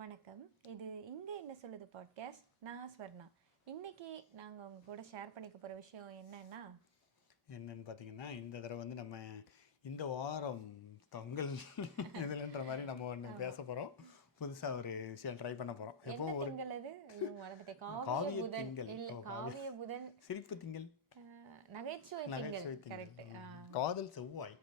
வணக்கம். இது இங்கே என்ன சொல்லுது பாட்காஸ்ட். நான் ஸ்வர்ணா. இன்னைக்கு நாங்கள் உங்க கூட ஷேர் பண்ணிக்க போகிற விஷயம் என்னன்னு பார்த்தீங்கன்னா, இந்த தடவை வந்து நம்ம இந்த வாரம் தொங்கல் இதுலன்ற மாதிரி நம்ம ஒன்று பேச போகிறோம். புதுசாக ஒரு விஷயம் ட்ரை பண்ண போகிறோம். எப்பவும் ஒரு திங்கள் அது மறந்துட்டேன். காவிய புதன் இல்லை, காவிய புதன், சிரிப்பு திங்கள், நகைச்சுவை திங்கள். கரெக்ட். காதல் செவ்வாய்,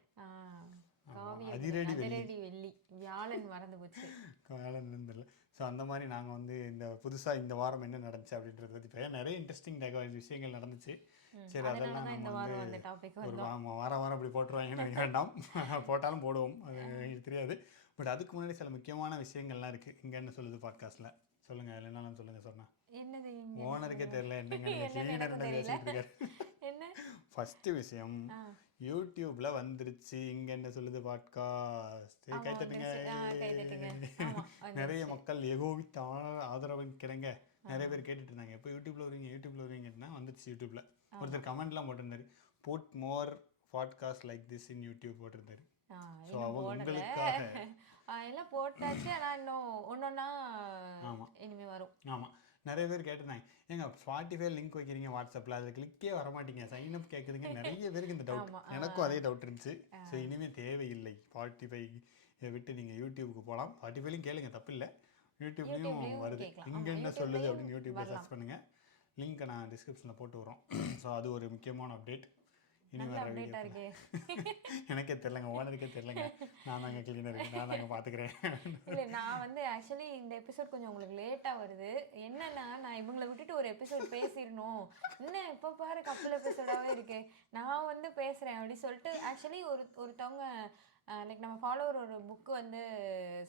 அதிரடி வெள்ளி, வியாழன் மறந்து போச்சு. வியாழன் தெரியல. ஸோ அந்த மாதிரி நாங்கள் வந்து இந்த புதுசாக இந்த வாரம் என்ன நடந்துச்சு அப்படின்றத பற்றி நிறைய இன்ட்ரெஸ்டிங் விஷயங்கள் நடந்துச்சு. சரி, அதெல்லாம் நம்ம வந்து ஒரு வாரம் அப்படி போட்டுருவாங்கன்னு நினைக்க வேண்டாம். போட்டாலும் போடுவோம், அது எனக்கு தெரியாது. பட் அதுக்கு முன்னாடி சில முக்கியமான விஷயங்கள்லாம் இருக்குது. இங்கே என்ன சொல்லுது பாட்காஸ்ட்டில். சொல்லுங்கள், அதில் என்னெல்லாம் சொல்லுங்கள். சொன்னா என்னது ஓனருக்கே தெரியல என்னங்க என்ன. ஃபர்ஸ்ட் விஷயம், யூடியூப்ல வந்துருச்சு இங்க என்ன சொல்லுது பாட்காஸ்ட். கைத்தட்டுங்க. நிறைய மக்கள் ஏகோபித்த ஆதரவுக்கிறங்க. நிறைய பேர் கேட்டுட்டு இருந்தாங்க, எப்போ யூடியூப்ல வருவீங்கன்னா வந்துருச்சு. யூடியூப்ல ஒருத்தர் கமெண்ட்லாம் போட்டிருந்தாரு, put more podcast like this in YouTube போட்டிருந்தாரு. ஸோ உங்களுக்காக எல்லாம் போட்டாச்சு. ஆனால் இன்னும் ஒன்னொன்னா இனிமேல் வரும். ஆமாம், நிறைய பேர் கேட்டிருந்தாங்க, ஏங்க ஸ்பாட்டிஃபை லிங்க் வைக்கிறீங்க வாட்ஸ்அப்பில், அதில் கிளிக்கே வரமாட்டீங்க, சைன் அப் கேட்குதுங்க. நிறைய பேருக்கு இந்த டவுட், எனக்கும் அதே டவுட் இருந்துச்சு. ஸோ இனிமேல் தேவையில்லை, ஸ்பாட்டிஃபை விட்டு நீங்கள் யூடியூபுக்கு போகலாம். ஸ்பாட்டிஃபைலையும் கேளுங்க, தப்பில்லை. யூடியூப்லேயும் வருது. இங்கே என்ன சொல்லுது அப்படின்னு யூடியூப்பில் சர்ச் பண்ணுங்கள். லிங்க்கை நான் டிஸ்கிரிப்ஷனில் போட்டு வரோம். ஸோ அது ஒரு முக்கியமான அப்டேட். எனக்கே தெரியலங்க, ஓனருக்கே தெரியலங்க. நான் தாங்க கிளீனர், நான் தாங்க பார்த்துக்கிறேன். இல்லை, நான் வந்து ஆக்சுவலி இந்த எபிசோட் கொஞ்சம் உங்களுக்கு லேட்டாக வருது. என்னன்னா, நான் இவங்களை விட்டுட்டு ஒரு எபிசோட் பேசிடணும், இன்னும் இப்போ பாரு கப்பல் எபிசோடாகவே இருக்கு, நான் வந்து பேசுகிறேன் அப்படின்னு சொல்லிட்டு ஆக்சுவலி ஒருத்தவங்க லைக் நம்ம ஃபாலோவர் ஒரு புக்கு வந்து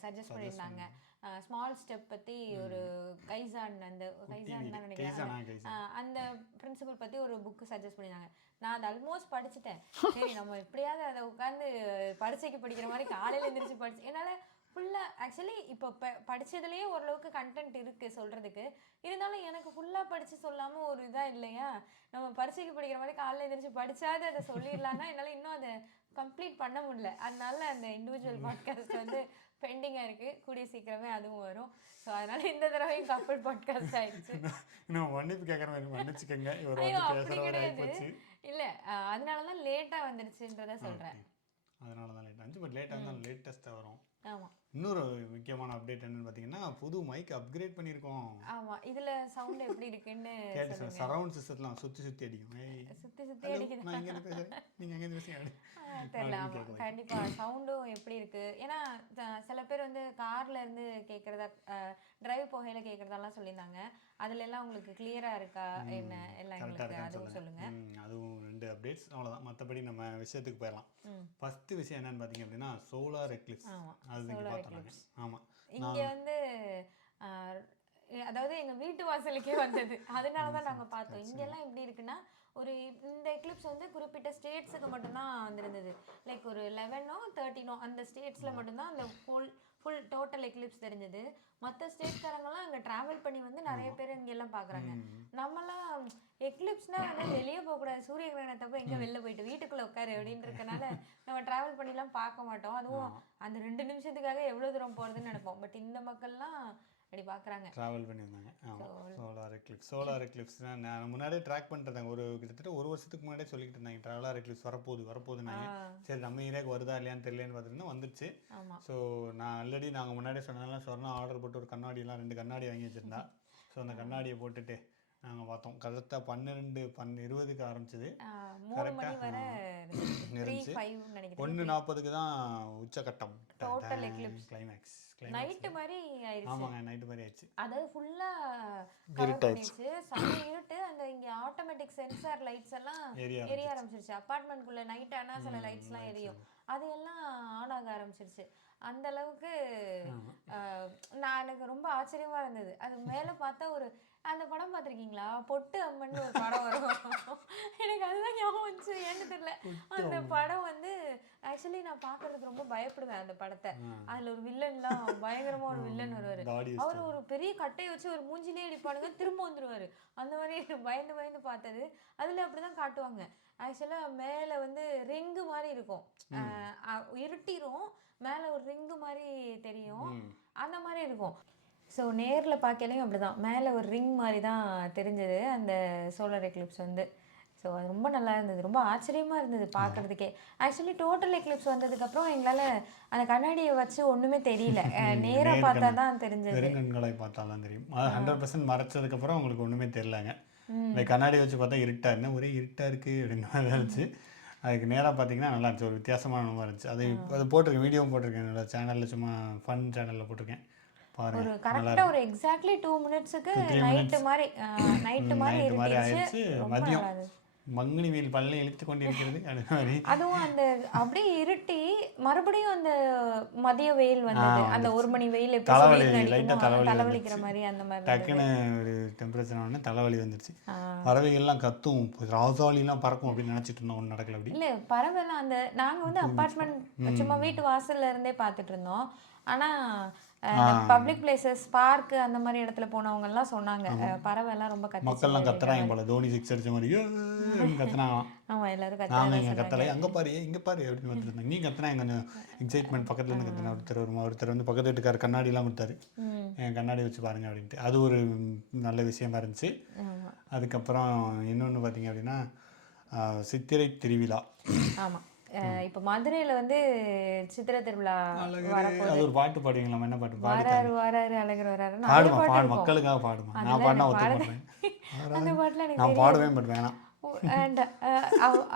சஜஸ்ட் பண்ணியிருந்தாங்க. ஸ்மால் ஸ்டெப் பற்றி ஒரு கைசான், அந்த கைசான் தான் நினைக்கிறேன், அந்த பிரின்சிபல் பற்றி ஒரு புக்கு சஜஸ்ட் பண்ணியிருந்தாங்க. நான் அதை ஆல்மோஸ்ட் படிச்சுட்டேன். சரி, நம்ம எப்படியாவது அதை உட்காந்து பரீட்சைக்கு படிக்கிற மாதிரி காலையில் எழுந்திரிச்சு படிச்சு, என்னால் ஃபுல்லாக ஆக்சுவலி இப்போ படித்ததுலேயே ஓரளவுக்கு கண்டென்ட் இருக்குது சொல்கிறதுக்கு. இருந்தாலும் எனக்கு ஃபுல்லாக படித்து சொல்லாமல் ஒரு இதாக இல்லையா, நம்ம பரீட்சைக்கு படிக்கிற மாதிரி காலையில் எழுந்திரிச்சு படித்தாது அதை சொல்லிடலான்னா என்னால் இன்னும் அதை கம்ப்ளீட் பண்ண முடியல. அதனால அந்த இண்டிவிஜுவல் பாட்காஸ்ட் வந்து பெண்டிங்காக இருக்குது. கூடிய சீக்கிரமே அதுவும் வரும். ஸோ அதனால் இந்த தடவையும் கப்பல் பாட்காஸ்ட் ஆயிடுச்சு. இன்னும் மன்னிப்பு கேட்குற மாதிரி மன்னிச்சுக்கங்க. அப்படி கிடையாது, இல்லை, அதனால தான் லேட்டாக வந்துடுச்சுன்றதை சொல்கிறேன். அதனால தான் லேட் ஆச்சு. பட் லேட்டாக இருந்தாலும் லேட்டஸ்ட்டாக வரும். ஆமாம். இன்னொரு முக்கியமான அப்டேட் என்னன்னு பார்த்தீங்கன்னா, புது மைக் அப்கிரேட் பண்ணியிருக்கோம். ஆமாம், இதில் சவுண்ட் எப்படி இருக்குன்னு கேட்டு சரவுண்ட் சிஸ்டத்தில் சுற்றி அடிக்கும். சுற்றி அடிக்குது. நான் எங்கே பேசுகிறேன், நீங்கள் எங்கே பேசுங்க தெரியல. ஆமாம், கண்டிப்பாக சவுண்டும் எப்படி இருக்குது. ஏன்னா சில பேர் வந்து காரில் இருந்து கேட்குறதா, டிரைவ் போகையில் கேட்குறதெல்லாம் சொல்லியிருந்தாங்க. அதுல எல்லாம் உங்களுக்கு கிளியராக இருக்கா என்ன எல்லாம் எங்களுக்கு அதுவும் சொல்லுங்கள். அதுவும் 2 அப்டேட்ஸ், அவ்வளோதான். மற்றபடி நம்ம விஷயத்துக்கு போயிடலாம். ஃபஸ்ட்டு விஷயம் என்னன்னு பார்த்தீங்க அப்படின்னா, சோலார் எக்லிப்ஸ். ஆமாம், இங்கே வந்து அதாவது எங்கள் வீட்டு வாசலுக்கே வந்தது. அதனால தான் நாங்கள் பார்த்தோம். இங்கெல்லாம் எப்படி இருக்குன்னா, இந்த எக்லிப்ஸ் வந்து குறிப்பிட்ட ஸ்டேட்ஸுக்கு மட்டும்தான் வந்திருந்தது. லைக் ஒரு 11ஓ 13ஓ அந்த ஸ்டேட்ஸில் மட்டும்தான் அந்த ஃபுல் டோட்டல் எக்லிப்ஸ் தெரிஞ்சது. மற்ற ஸ்டேட்காரங்கெல்லாம் அங்கே ட்ராவல் பண்ணி வந்து நிறைய பேர் இங்கெல்லாம் பார்க்குறாங்க. நம்மலாம் எக்லிப்ஸ்னால் வந்து வெளியே போகக்கூடாது, சூரிய கிரகணத்தப்போ எங்கே வெளில போயிட்டு வீட்டுக்குள்ளே உட்காரு அப்படின்றதுனால நம்ம ட்ராவல் பண்ணிலாம் பார்க்க மாட்டோம். அதுவும் அந்த 2 நிமிஷத்துக்காக எவ்வளோ தூரம் போகிறதுன்னு நினைப்போம். பட் இந்த மக்கள்லாம் அப்படி பார்க்குறாங்க, ட்ராவல் பண்ணி வந்தாங்க. ஆமாம், சோலார் எக்லிப்ஸ்னால் நான் முன்னாடியே ட்ராக் பண்ணிட்டு கிட்டத்தட்ட 1 வருஷத்துக்கு முன்னாடியே சொல்லிக்கிட்டு இருந்தாங்க, ட்ராவலார் எக்லிப்ஸ் வரப்போகுதுன்னாங்க. சரி, நம்ம ஏரியாவுக்கு வருதா இல்லையான்னு தெரியலன்னு பார்த்துட்டு வந்துச்சு. ஸோ நான் ஆல்ரெடி நாங்கள் முன்னாடியே சொன்னதெல்லாம் சொன்னால் ஆர்டர் போட்டு ஒரு கண்ணாடியெல்லாம் 2 கண்ணாடி வாங்கி வச்சுருந்தா. ஸோ அந்த கண்ணாடியை போட்டுட்டு நாங்கள் பார்த்தோம். கரெக்டாக 12:20 ஆரம்பிச்சது. கரெக்டாக இருந்துச்சு. 1:40 தான் உச்சகட்டம், கிளைமேக்ஸ். நைட்டு மாதிரி ஆயிடுச்சு. ஆமாங்க, நைட்டு மாதிரி ஆயிடுச்சு. அதாவது ஃபுல்லா இருட்டாயிடுச்சு, செம்ம இருட்டு. அந்த இங்க ஆட்டோமேட்டிக் சென்சார் லைட்ஸ் எல்லாம் எரிய ஆரம்பிச்சிருச்சு. அப்பார்ட்மெண்ட்குள்ள நைட் ஆனா சில லைட்ஸ்லாம் எரியும், அது எல்லாம் ஆன் ஆக ஆரம்பிச்சிருச்சு. அந்த அளவுக்கு எனக்கு ரொம்ப ஆச்சரியமா இருந்தது. அது மேல பார்த்தா அந்த படம் பார்த்துருக்கீங்களா, பொட்டு அம்மன் ஒரு படம் வரும். எனக்கு அதுதான் ஞாபகம் வந்துச்சு, ஏன்னு தெரியல. அந்த படம் வந்து ஆக்சுவலி நான் பார்க்கறதுக்கு ரொம்ப பயப்படுவேன் அந்த படத்தை. அதுல ஒரு வில்லன்லாம் பயங்கரமா ஒரு வில்லன் வருவாரு. அவர் ஒரு பெரிய கட்டையை வச்சு ஒரு மூஞ்சிலே அடிப்பானுங்க, திரும்ப வந்துருவாரு. அந்த மாதிரி பயந்து பார்த்தது. அதுல அப்படிதான் காட்டுவாங்க. ஆக்சுவலா மேல வந்து ரிங்கு மாதிரி இருக்கும், இருட்டிரும், மேல ஒரு ரிங்கு மாதிரி தெரியும், அந்த மாதிரி இருக்கும். ஸோ நேரில் பார்க்கலையும் அப்படி தான் மேலே ஒரு ரிங் மாதிரி தான் தெரிஞ்சது அந்த சோலார் எக்லிப்ஸ் வந்து. ஸோ அது ரொம்ப நல்லா இருந்தது, ரொம்ப ஆச்சரியமாக இருந்தது பார்க்குறதுக்கே. ஆக்சுவலி டோட்டல் எக்லிப்ஸ் வந்ததுக்கப்புறம் எங்களால் அந்த கண்ணாடியை வச்சு ஒன்றுமே தெரியல, நேராக பார்த்தா தான் தெரிஞ்சது. வெறுங்கண்களை பார்த்தா தான் தெரியும். 100% மறைச்சதுக்கப்புறம் உங்களுக்கு ஒன்றுமே தெரிலங்க. இந்த கண்ணாடி வச்சு பார்த்தா இருட்டா என்ன ஒரே இருட்டாக இருக்குது அப்படின்னு மாதிரி இருந்துச்சு. அதுக்கு நேராக பார்த்தீங்கன்னா நல்லா இருந்துச்சு, ஒரு வித்தியாசமான அனுபவம் இருந்துச்சு. அது போட்டிருக்கேன், வீடியோவும் போட்டிருக்கேன் என்னோட சேனலில், சும்மா ஃபன் சேனலில் போட்டிருக்கேன் பாருங்கள். ஒரு கரெக்டாக ஒரு எக்ஸாக்ட்லி 2 மினிட்ஸுக்கு நைட்டு மாதிரி மாதிரி ஆயிடுச்சு. மதியம் மங்கினி வெயில் பல்ல இழுத்து கொண்டு இருக்கிறது அது மாதிரி. அதுவும் அந்த அப்படியே இருட்டி மறுபடியும் அந்த மதிய வெயில் வந்தது, அந்த 1 மணி வெயில் தலைவலிக்கிற மாதிரி அந்த மாதிரி டக்குன்னு ஒரு டெம்பரேச்சர் ஆன தலைவலி வந்துருச்சு. பறவைகள்லாம் கத்தும், ராசாலிலாம் பறக்கும் அப்படின்னு நினச்சிட்டு இருந்தோம், ஒன்றும் நடக்கல. அப்படி இல்லை பறவைலாம் அந்த நாங்கள் வந்து அப்பார்ட்மெண்ட் சும்மா வீட்டு வாசல்ல இருந்தே பார்த்துட்டு இருந்தோம். ஆனால் பப்ளிக் பிளேசஸ் பார்க்கு அந்த மாதிரி இடத்துல போனவங்க எல்லாம் சொன்னாங்க பறவை எல்லாம் ரொம்ப மக்கள்லாம் கத்துறாங்க போல, தோனி 6 அடிச்ச மாதிரி கத்துனாங்க. ஆமா எல்லாரும் நாங்கள் இங்கே கத்தலை, அங்கே பாரு இங்கே பாரு அப்படின்னு வந்துருந்தாங்க. நீ கத்துனா கொஞ்சம் எக்ஸைட்மெண்ட் பக்கத்துல இருந்து கத்துனா. ஒருத்தர் வந்து பக்கத்து வீட்டுக்கார கண்ணாடிலாம் கொடுத்தாரு, என் கண்ணாடி வச்சு பாருங்க அப்படின்ட்டு. அது ஒரு நல்ல விஷயமா இருந்துச்சு. அதுக்கப்புறம் இன்னொன்று பார்த்தீங்க அப்படின்னா சித்திரை திருவிழா. ஆமாம், இப்போ மதுரையில் வந்து சித்திரை திருவிழா வரப்போகுது. அது ஒரு பாட்டு பாடுவீங்களா? என்ன பாட்டு? வாராரு வாராரு அழகர் வராரு பாடுமா, மக்களுக்காக பாடுமா. நான் பாடினா ஒத்துக்க மாட்டேன், அந்த பாட்டில் நான் பாடவே மாட்டேன், வேணாம்.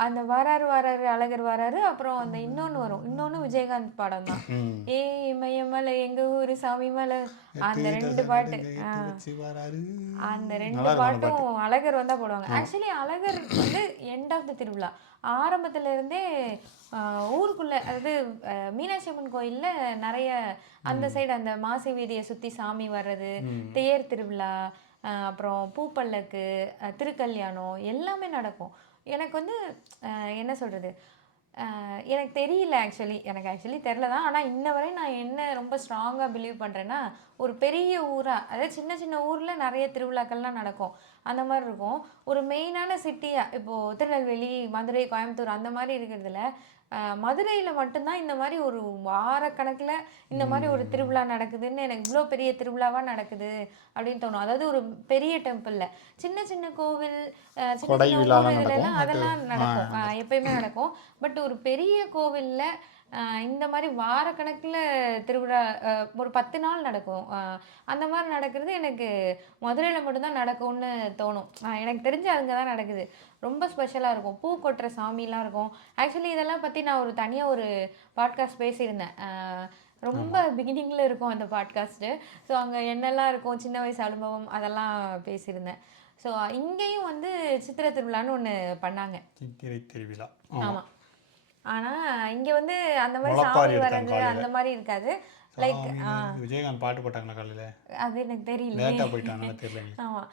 அந்த வாராரு வாராரு அழகர் வராரு. அப்புறம் அந்த இன்னொன்று வரும், இன்னொன்று விஜயகாந்த் பாடம் தான், ஏ மலை எங்க ஊரு சாமி மலை. அந்த 2 பாட்டு, அந்த 2 பாட்டும் அழகர் வந்தா போடுவாங்க. ஆக்சுவலி அழகர் வந்து எண்ட் ஆஃப் த திருவிழா. ஆரம்பத்துல இருந்தே ஊருக்குள்ள, அதாவது மீனாட்சி அம்மன் கோயில்ல நிறைய அந்த சைடு அந்த மாசி வீதியை சுத்தி சாமி வர்றது, தேர் திருவிழா, அப்புறம் பூப்பல்லக்கு, திருக்கல்யாணம் எல்லாமே நடக்கும். எனக்கு வந்து என்ன சொல்கிறது, எனக்கு தெரியல எனக்கு தெரில தான். ஆனால் இன்ன வரை நான் என்ன ரொம்ப ஸ்ட்ராங்காக பிலீவ் பண்ணுறேன்னா, ஒரு பெரிய ஊராக, அதாவது சின்ன சின்ன ஊரில் நிறைய திருவிழாக்கள்லாம் நடக்கும், அந்த மாதிரி இருக்கும். ஒரு மெயினான சிட்டியாக இப்போது திருநெல்வேலி, மதுரை, கோயம்புத்தூர் அந்த மாதிரி இருக்கிறதுல மதுரையில் மட்டும்தான் இந்த மாதிரி ஒரு வாரக்கணக்கில் இந்த மாதிரி ஒரு திருவிழா நடக்குதுன்னு, எனக்கு இவ்வளோ பெரிய திருவிழாவாக நடக்குது அப்படின்னு தோணும். அதாவது ஒரு பெரிய டெம்பிளில் சின்ன சின்ன கோவில், சின்ன சின்ன ஊர்களெல்லாம் அதெல்லாம் நடக்கும், எப்பயுமே நடக்கும். பட் ஒரு பெரிய கோவிலில் இந்த மாதிரி வாரக்கணக்கில் திருவிழா ஒரு 10 நாள் நடக்கும், அந்த மாதிரி நடக்கிறது எனக்கு மதுரையில் மட்டும்தான் நடக்கும்னு தோணும். எனக்கு தெரிஞ்சு அங்கே தான் நடக்குது, ரொம்ப ஸ்பெஷலாக இருக்கும். பூ கொட்டுற சாமிலாம் இருக்கும். ஆக்சுவலி இதெல்லாம் பற்றி நான் ஒரு தனியாக ஒரு பாட்காஸ்ட் பேசியிருந்தேன், ரொம்ப பிகினிங்கில் இருக்கும் அந்த பாட்காஸ்ட்டு. ஸோ அங்கே என்னெல்லாம் இருக்கும், சின்ன வயசு அனுபவம் அதெல்லாம் பேசியிருந்தேன். ஸோ இங்கேயும் வந்து சித்திரை திருவிழான்னு ஒன்று பண்ணாங்க, சித்திரை திருவிழா. ஆமாம். ஆனால் இங்கே வந்து அந்த மாதிரி சாமி வர்றது அந்த மாதிரி இருக்காது. லைக் விஜயகாந்த் பாட்டு போட்டாங்களா காலையில்? அது எனக்கு தெரியல, லேட்டாக போயிட்டாங்க தெரியல. ஆமாம்,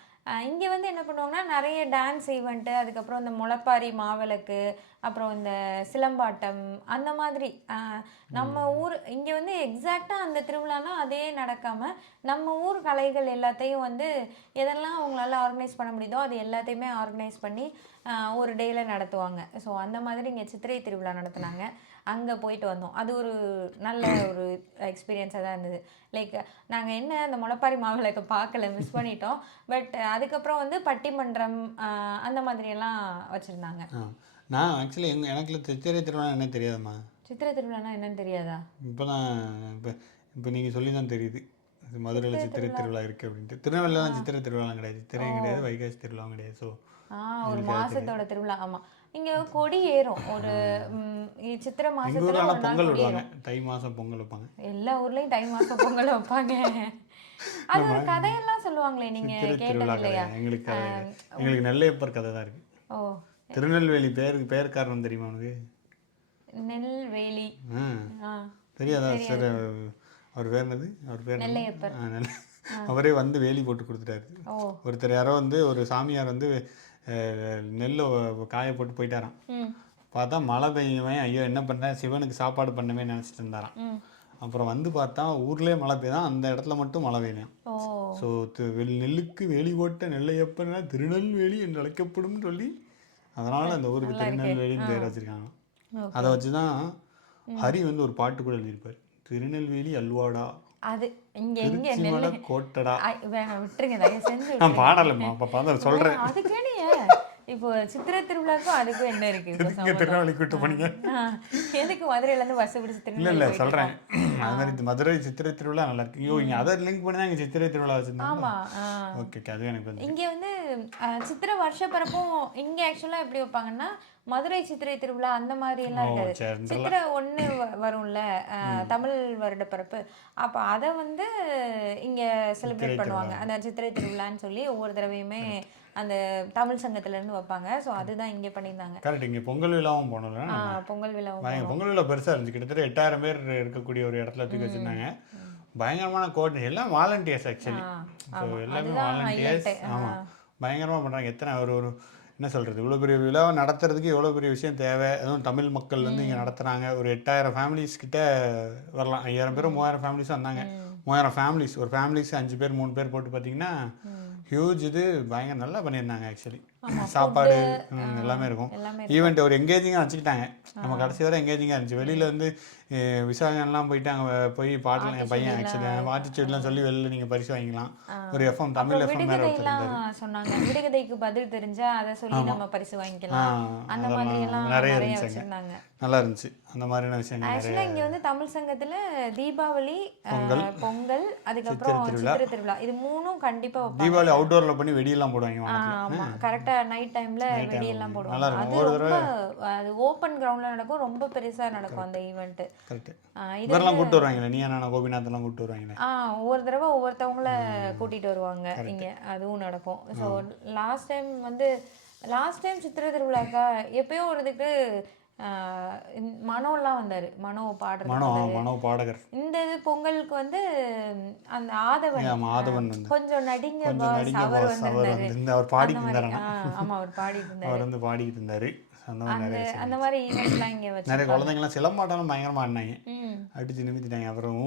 இங்கே வந்து என்ன பண்ணுவாங்கன்னா நிறைய டான்ஸ் ஈவெண்ட்டு, அதுக்கப்புறம் இந்த முளைப்பாரி மாவிளக்கு, அப்புறம் இந்த சிலம்பாட்டம் அந்த மாதிரி. நம்ம ஊர் இங்கே வந்து எக்ஸாக்டாக அந்த திருவிழானா அதே நடக்காமல் நம்ம ஊர் கலைகள் எல்லாத்தையும் வந்து எதெல்லாம் அவங்களால ஆர்கனைஸ் பண்ண முடியுதோ அது எல்லாத்தையுமே ஆர்கனைஸ் பண்ணி ஒரு டேயில் நடத்துவாங்க. ஸோ அந்த மாதிரி இங்கே சித்திரை திருவிழா நடத்துனாங்க, அங்கே போயிட்டு வந்தோம். அது ஒரு நல்ல ஒரு எக்ஸ்பீரியன்ஸாக தான் இருந்தது. லைக் நாங்கள் என்ன அந்த முளைப்பாரி மாவிளக்கை பார்க்கல, மிஸ் பண்ணிட்டோம். பட் அதுக்கப்புறம் வந்து பட்டிமன்றம் அந்த மாதிரியெல்லாம் வச்சுருந்தாங்க. நான் ஆக்சுவலி எனக்கு சித்திரை திருவிழா என்ன தெரியாதும்மா. சித்திரை திருவிழானா என்னன்னு தெரியாதா? இப்போ நீங்கள் சொல்லி தான் தெரியுது மதுரையில் சித்திரை திருவிழா இருக்குது அப்படின்ட்டு. திருநெல்வேலிலாம் சித்திரை திருவிழாலாம் கிடையாது, சித்திரையும் கிடையாது, வைகாசி திருவிழாவும் கிடையாது. ஸோ ஒரு மாசத்தோட திருவிழா. ஆமா, இங்க கொடி ஏறும் ஒரு சித்திரை மாசத்துல ஒரு நாள் கொடி ஏறும். தை மாசம் பொங்கல் வைப்பாங்க, எல்லா ஊர்லயும் தை மாசம் பொங்கல் வைப்பாங்க. அது ஒரு கதையெல்லாம் சொல்லுவாங்களே, நீங்க கேட்டது இல்லையா? எங்களுக்கு நெல்லையப்பர் கதை தான் இருக்கு. ஓ, திருநெல்வேலி பேர் காரணம் தெரியுமா உனக்கு? நெல்வேலி தெரியாதா? சரி, அவர் பேர் என்னது? அவர் பேர் நெல்லையப்பர். அவரே வந்து வேலி போட்டு கொடுத்துட்டாரு. ஒருத்தர் யாரோ வந்து ஒரு சாமியார் வந்து நெல்லை காய போட்டு போயிட்டாராம். பார்த்தா மழை பெய்யுவேன், ஐயோ என்ன பண்ணேன், சிவனுக்கு சாப்பாடு பண்ணவே நினச்சிட்டு இருந்தாராம். அப்புறம் வந்து பார்த்தா ஊர்லேயே மழை பெய்தான், அந்த இடத்துல மட்டும் மழை பெய்யலாம். ஸோ நெல்லுக்கு வேலி போட்ட நெல்லையப்பன்னா திருநெல்வேலி என்று அழைக்கப்படும் சொல்லி அதனால் அந்த ஊருக்கு திருநெல்வேலின்னு பேர் வச்சுருக்காங்க. அதை வச்சு தான் ஹரி வந்து ஒரு பாட்டு கூட எழுதியிருப்பார், திருநெல்வேலி அல்வாடா அது இங்க எங்க திருச்சி நெல்லு மலை கோட்டடா. வேணாம் விட்டுருங்க, தயவு செஞ்சு நான் விட்டுருங்க. பாடலம்மா, அப்போ பார்த்தா சொல்கிறேன். அதுக்கேனே இப்போ சித்திரை திருவிழாக்கும் அதுக்கும் என்ன இருக்கு இப்போ இங்கே சம்மந்தம்? திருநெல்வேலி கூட்டு போனீங்க. ஆ, எதுக்கு மதுரையில இருந்து பஸ் பிடிச்சி இல்லை திருநெல்வேலி இல்லை போயிட்டு சொல்கிறேன். இருக்கோம்? அது மாதிரி மதுரை சித்திரை திருவிழா நல்லா இருக்கு. ஐயோ இங்கே அதை லிங்க் பண்ணி தான் இங்கே சித்திரை திருவிழா வச்சுருந்தாங்க. ஆமா. ஓகே ஓகே, அதுவே எனக்கு வந்து இங்க வந்து சித்திரை வருஷ பிறப்பும் இங்க ஆக்சுவலா எப்படி வைப்பாங்கன்னா மதுரை சித்திரை திருவிழா அந்த மாதிரி எல்லாம் இருக்காது. சரி சித்திரை 1 வரும்ல, தமிழ் வருட பிறப்பு, அப்ப அதை வந்து இங்க செலிப்ரேட் பண்ணுவாங்க. அந்த சித்திரை திருவிழான்னு சொல்லி ஒவ்வொரு தடவையுமே அந்த தமிழ் சங்கத்துல இருந்து வைப்பாங்க. ஸோ அதுதான் இங்க பண்ணியிருந்தாங்க. கரெக்ட். இங்கே பொங்கல் விழாவும் போனோம்ல. பொங்கல் விழாவும் பயங்கர பொங்கல் விழா பெருசாக இருந்துச்சு. கிட்டத்தட்ட 8000 பேர் இருக்கக்கூடிய ஒரு இடத்துல தூக்கி வச்சுருந்தாங்க. பயங்கரமான கோஆர்டினேஷன், எல்லாம் வாலண்டியர்ஸ் ஆக்சுவலி. ஸோ எல்லாமே வாலண்டியர்ஸ். ஆமாம், பயங்கரமாக பண்ணுறாங்க. எத்தனை ஒரு என்ன சொல்கிறது, இவ்வளோ பெரிய விழாவை நடத்துறதுக்கு எவ்வளோ பெரிய விஷயம் தேவை. அதுவும் தமிழ் மக்கள் வந்து இங்கே நடத்துகிறாங்க. ஒரு 8000 ஃபேமிலிஸ் கிட்ட வரலாம். 5000 பேரும் 3000 ஃபேமிலிஸும் வந்தாங்க. 3000 ஃபேமிலிஸ், ஒரு ஃபேமிலிஸ் 5 பேர் 3 பேர் போட்டு பார்த்தீங்கன்னா ஹியூஜ். இது பயங்கர நல்லா பண்ணியிருந்தாங்க ஆக்சுவலி. சாப்பாடு எல்லாமே இருக்கும். ஈவெண்ட் ஒரு எங்கேஜிங்காக வச்சுக்கிட்டாங்க. நம்ம கடைசி வரை எங்கேஜிங்காக இருந்துச்சு. வெளியில் வந்து விசாகம்லாம் போயிட்டு அங்கே போய் பாடலாம். என் பையன் ஆக்சுவலி ஆட்டிடியூட்லாம் சொல்லி வெளியில் நீங்கள் பரிசு வாங்கிக்கலாம். ஒரு எஃப்எம் தமிழ் எஃப்எம் வேறு சொன்னாங்க. விடுகதைக்கு பதில் தெரிஞ்சா அதை சொல்லி நம்ம பரிசு வாங்கிக்கலாம். அந்த மாதிரி எல்லாம் நிறைய வச்சிருந்தாங்க. நல்லா இருந்துச்சு அந்த மாதிரியான விஷயங்கள். ஆக்சுவலா இங்க வந்து தமிழ் சங்கத்துல தீபாவளி, பொங்கல், அதுக்கப்புறம் சித்திரை திருவிழா, இது மூணும் கண்டிப்பா வைப்பாங்க. தீபாவளி அவுட்டோர்ல பண்ணி வெடியெல்லாம் போடுவாங்க. ஆமா, கரெக்டா நைட் டைம்ல வெடியெல்லாம் போடுவாங்க. அது ரொம்ப அது ஓபன் கிரவுண்ட்ல நடக்கும், ரொம்ப பெருசா நடக்கும் அந்த ஈவெண்ட். கரெக்ட். இதெல்லாம் கூட்டி வருவாங்களே, நீ என்ன கோபிநாத் எல்லாம் கூட்டி வருவாங்களே. ஒவ்வொரு தடவை ஒவ்வொருத்தவங்கள கூட்டிட்டு வருவாங்க இங்க, அதுவும் நடக்கும். ஸோ லாஸ்ட் டைம் சித்திரை திருவிழாக்கா எப்பயோ ஒரு இதுக்கு மனோலாம் வந்தாரு. மனோ பாடகர். இந்த இது பொங்கலுக்கு வந்து அந்த ஆதவன் கொஞ்சம் நடிங்க பாஸ் அவர் வந்திருந்தாரு. அவர் பாடிட்டு இருந்தாரு. ஆமா, அவர் பாடிட்டு இருந்தாரு. அவர் வந்து பாடிட்டு இருந்தாரு. அந்த மாதிரி ஈவெண்ட்லாம் இங்க வச்சு நிறைய குழந்தைங்கலாம் சிலம்பாட்டம் பயங்கரமா ஆடினாங்க. அடிச்சு நிமித்திட்டாங்க. அப்புறம்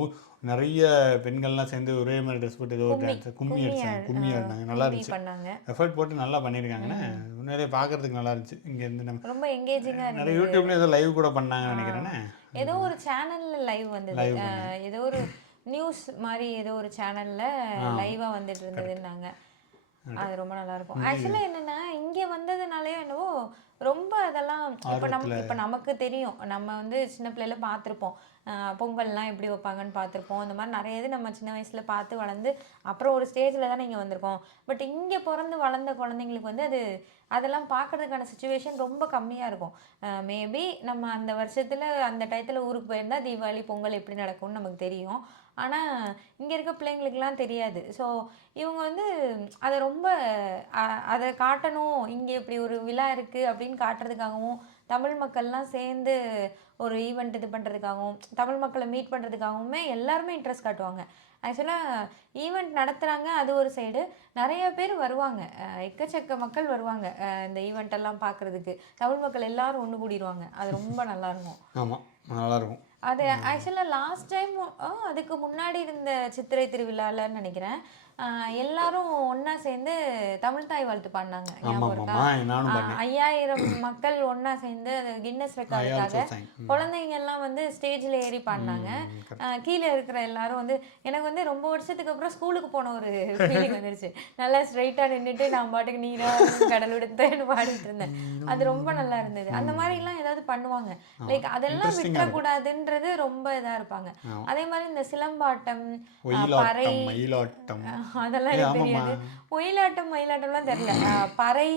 நிறைய பெண்கள்லாம் சேர்ந்து ஒரே மாதிரி ட்ரெஸ் போட்டு ஏதோ கும்மி ஆடினாங்க. நல்லா இருந்துச்சு. எஃபர்ட் போட்டு நல்லா பண்ணியிருக்காங்கன்னு நிறைய பார்க்கறதுக்கு நல்லா இருந்துச்சு. இங்க இருந்து நம்ம ரொம்ப எங்கேஜிங்கா நிறைய யூடியூப்ல ஏதோ லைவ் கூட பண்ணாங்கன்னு நினைக்கிறேன். ஏதோ ஒரு சேனல்ல லைவ் வந்தது. ஏதோ ஒரு நியூஸ் மாதிரி ஏதோ ஒரு சேனல்ல லைவா வந்துட்டு இருந்ததுன்னாங்க. அது ரொம்ப நல்லா இருக்கும். ஆக்சுவலா என்னன்னா இங்க வந்ததுனாலே என்னவோ ரொம்ப அதெல்லாம் இப்ப நமக்கு தெரியும். நம்ம வந்து சின்ன பிள்ளைல பார்த்துருப்போம். பொங்கல்லாம் எப்படி வைப்பாங்கன்னு பார்த்துருப்போம். இந்த மாதிரி நிறைய இது நம்ம சின்ன வயசுல பார்த்து வளர்ந்து அப்புறம் ஒரு ஸ்டேஜில் தானே இங்கே வந்திருக்கோம். பட் இங்கே பிறந்து வளர்ந்த குழந்தைங்களுக்கு வந்து அதெல்லாம் பார்க்கறதுக்கான சுச்சுவேஷன் ரொம்ப கம்மியாக இருக்கும். மேபி நம்ம அந்த வருஷத்தில் அந்த டயத்தில் ஊருக்கு போயிருந்தா தீபாவளி பொங்கல் எப்படி நடக்கும்னு நமக்கு தெரியும். ஆனால் இங்கே இருக்க பிள்ளைங்களுக்குலாம் தெரியாது. ஸோ இவங்க வந்து அதை ரொம்ப அதை காட்டணும், இங்கே இப்படி ஒரு விழா இருக்குது அப்படின்னு காட்டுறதுக்காகவும், தமிழ் மக்கள்லாம் சேர்ந்து ஒரு ஈவெண்ட் இது பண்ணுறதுக்காகவும், தமிழ் மக்களை மீட் பண்ணுறதுக்காகவுமே எல்லாருமே இன்ட்ரெஸ்ட் காட்டுவாங்க. ஆக்சுவலாக ஈவெண்ட் நடத்துகிறாங்க, அது ஒரு சைடு. நிறைய பேர் வருவாங்க, எக்கச்சக்க மக்கள் வருவாங்க இந்த ஈவெண்ட்டெல்லாம் பார்க்குறதுக்கு. தமிழ் மக்கள் எல்லாரும் ஒன்று கூடிடுவாங்க. அது ரொம்ப நல்லாயிருக்கும். ஆமாம், நல்லாயிருக்கும். அது ஆக்சுவலாக லாஸ்ட் டைம் அதுக்கு முன்னாடி இருந்த சித்திரை திருவிழாலன்னு நினைக்கிறேன், எல்லாரும் ஒன்றா சேர்ந்து தமிழ் தாய் வாழ்த்து பாடினாங்க. 5000 மக்கள் ஒன்றா சேர்ந்து அது கின்னஸ் ரெக்கார்டுக்காக குழந்தைங்க எல்லாம் வந்து ஸ்டேஜில் ஏறி பாடினாங்க. கீழே இருக்கிற எல்லாரும் வந்து எனக்கு வந்து ரொம்ப வருஷத்துக்கு அப்புறம் ஸ்கூலுக்கு போன ஒரு ஃபீலிங் வந்துருச்சு. நல்லா ஸ்ட்ரைட்டாக நின்றுட்டு நான் பாட்டுக்கு நீரா கடல் விடுத்தேன்னு பாடிட்டு இருந்தேன். அது ரொம்ப நல்லா இருந்தது. அந்த மாதிரிலாம் ஏதாவது பண்ணுவாங்க. லைக் அதெல்லாம் விட்டுறக்கூடாதுன்றது ரொம்ப இதாக இருப்பாங்க. அதே மாதிரி இந்த சிலம்பாட்டம், பறை, அதெல்லாம் எனக்கு தெரியாது. ஒயிலாட்டம்லாம் தெரியல. பறை,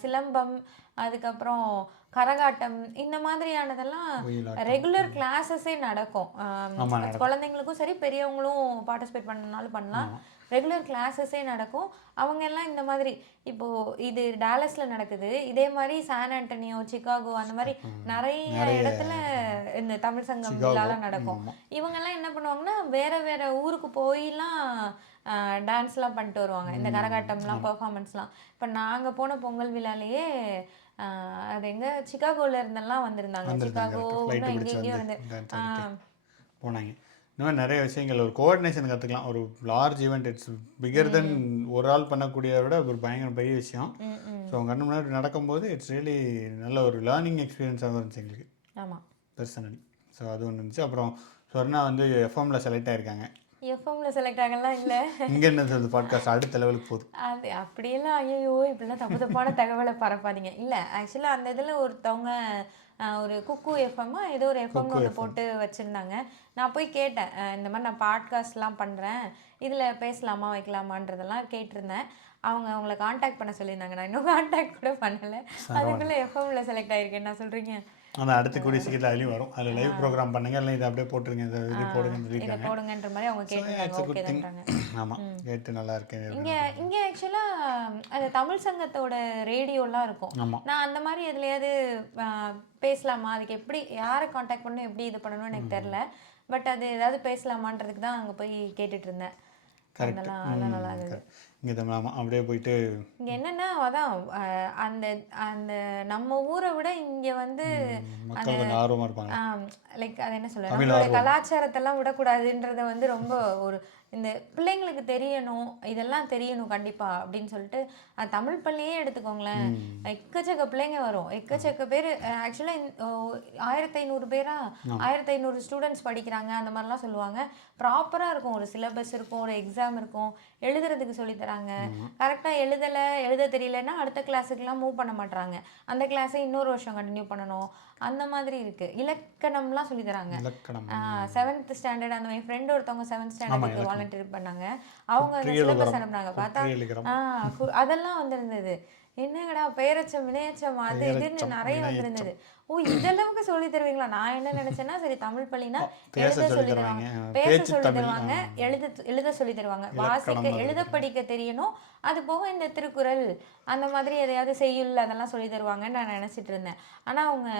சிலம்பம், அதுக்கப்புறம் கரகாட்டம், இந்த மாதிரியானதெல்லாம் ரெகுலர் கிளாஸஸே நடக்கும். குழந்தைங்களுக்கும் சரி பெரியவங்களும் பார்ட்டிசிபேட் பண்ணனாலும் பண்ணலாம். ரெகுலர் கிளாஸஸே நடக்கும். அவங்க எல்லாம் இந்த மாதிரி இப்போது இது டாலஸ்ல நடக்குது, இதே மாதிரி சான் ஆண்டனியோ, சிகாகோ, அந்த மாதிரி நிறைய இடத்துல இந்த தமிழ் சங்கம் விழாலாம் நடக்கும். இவங்கெல்லாம் என்ன பண்ணுவாங்கன்னா வேற வேற ஊருக்கு போயெல்லாம் டான்ஸ்லாம் பண்ணிட்டு வருவாங்க. இந்த கரகாட்டம்லாம் பர்ஃபார்மன்ஸ்லாம். இப்போ நாங்கள் போன பொங்கல் விழாலேயே அது எங்கே சிகாகோவில் இருந்தெல்லாம் வந்திருந்தாங்க. சிகாகோ எங்கெங்கேயோ இருந்து போனாங்க. இந்த மாதிரி நிறைய விஷயங்கள் ஒரு கோஆர்டினேஷன் கற்றுக்கலாம். ஒரு லார்ஜ் ஈவெண்ட், இட்ஸ் பிகர் தென் ஒரு ஆள் பண்ணக்கூடியதை விட ஒரு பயங்கர பெரிய விஷயம். ஸோ அவங்க கண்ணு முன்னாடி நடக்கும்போது இட்ஸ் ரியலி நல்ல ஒரு லேர்னிங் எக்ஸ்பீரியன்ஸாக இருந்துச்சு எங்களுக்கு. ஆமாம், பர்சனலி. ஸோ அது ஒன்று இருந்துச்சு. அப்புறம் ஸ்வர்ணா வந்து எஃப்எம்மில் செலக்ட் ஆகிருக்காங்க. எஃப்எம்ல செலக்ட் ஆகலாம் இல்லை. இங்கே என்ன சொல்லுது, பாட்காஸ்ட் அடுத்த லெவலுக்கு போகுது. அது அப்படியெல்லாம் ஐயோ இப்படிலாம் தப்பு தப்பான தகவலை பரப்பாதீங்க. இல்லை ஆக்சுவலாக அந்த இதில் ஒருத்தவங்க ஒரு குக்கு எஃப்எம்மா ஏதோ ஒரு எஃப்எம்னு ஒன்று போட்டு வச்சுருந்தாங்க. நான் போய் கேட்டேன், இந்த மாதிரி நான் பாட்காஸ்ட்லாம் பண்ணுறேன், இதில் பேசலாமா வைக்கலாமான்றதெல்லாம் கேட்டிருந்தேன். அவங்கள காண்டாக்ட் பண்ண சொல்லியிருந்தாங்க. நான் இன்னும் காண்டாக்ட் கூட பண்ணலை. அதுக்குள்ளே எஃப்எம்ல செலக்ட் ஆகிருக்கேன். என்ன சொல்கிறீங்க? அந்த அடுத்த கூடிய சீக்கிரத்தில் அதுலேயும் வரும். அதில் லைவ் ப்ரோக்ராம் பண்ணுங்க, இல்லை இதை அப்படியே போட்டுருங்க, இந்த இது போடுங்கன்னு இதை சொல்லியிருக்காங்க. போடுங்கன்ற மாதிரி அவங்க கேட்டுருந்தாங்க. ஓகே தான்றாங்க. ஆமாம், கேட்டு நல்லா இருக்கேன். இங்கே ஆக்சுவலாக அந்த தமிழ் சங்கத்தோட ரேடியோலாம் இருக்கும். ஆமாம், நான் அந்த மாதிரி எதுலையாவது பேசலாமா, அதுக்கு எப்படி யாரை காண்டாக்ட் பண்ணணும், எப்படி இது பண்ணணும்னு எனக்கு தெரில. பட் அது ஏதாவது பேசலாமான்றதுக்கு தான் அங்கே போய் கேட்டுட்டு இருந்தேன். அதெல்லாம் நல்லா இருந்தது. இங்கே தமிழ் அப்படியே போயிட்டு இங்கே என்னென்னா அதான் அந்த அந்த நம்ம ஊரை விட இங்கே வந்து மக்கள் கொஞ்சம் ஆர்வமாக இருப்பாங்க. லைக் அது என்ன சொல்ல, நம்மளோட கலாச்சாரத்தெல்லாம் விடக்கூடாதுன்றத வந்து ரொம்ப ஒரு இந்த பிள்ளைங்களுக்கு தெரியணும், இதெல்லாம் தெரியணும் கண்டிப்பா அப்படின்னு சொல்லிட்டு தமிழ் பள்ளியே எடுத்துக்கோங்களேன். எக்கச்சக்க பிள்ளைங்க வரும், எக்கச்சக்க பேர். ஆக்சுவலாக 1500 பேரா 1500 ஸ்டூடெண்ட்ஸ் படிக்கிறாங்க அந்த மாதிரிலாம் சொல்லுவாங்க. ப்ராப்பராக இருக்கும், ஒரு சிலபஸ் இருக்கும், ஒரு எக்ஸாம் இருக்கும், எழுதுறதுக்கு சொல்லித்தராங்க. கரெக்டாக எழுத தெரியலன்னா அடுத்த கிளாஸுக்கெல்லாம் மூவ் பண்ண மாட்டாங்க, அந்த கிளாஸை இன்னொரு வருஷம் கண்டினியூ பண்ணணும். அந்த மாதிரி இருக்கு. இலக்கணம்லாம் சொல்லி தராங்க. 7th ஸ்டாண்டர்ட் அந்த மாதிரி. ஃப்ரெண்ட் ஒருத்தவங்க 7th ஸ்டாண்டர்டுக்கு வாலண்டியர் பண்ணாங்க. அவங்க அந்த சிலபஸ் அனுப்புனாங்க. பார்த்தா அதெல்லாம் வந்திருந்தது. என்னங்கடா பெயரச்சம் வினையச்சம் அது இதுன்னு நிறைய வந்திருந்தது. ஓ இதளவுக்கு சொல்லி தருவீங்களா? நான் என்ன நினைச்சேன்னா சரி தமிழ் பள்ளினா எழுத சொல்லி தருவாங்க, பேச சொல்லி தருவாங்க, எழுத சொல்லி தருவாங்க, வாசிக்க எழுத படிக்க தெரியணும், அது போக இந்த திருக்குறள் அந்த மாதிரி எதையாவது செய்யுள் அதெல்லாம் சொல்லி தருவாங்கன்னு நான் நினச்சிட்டு இருந்தேன். ஆனால் அவங்க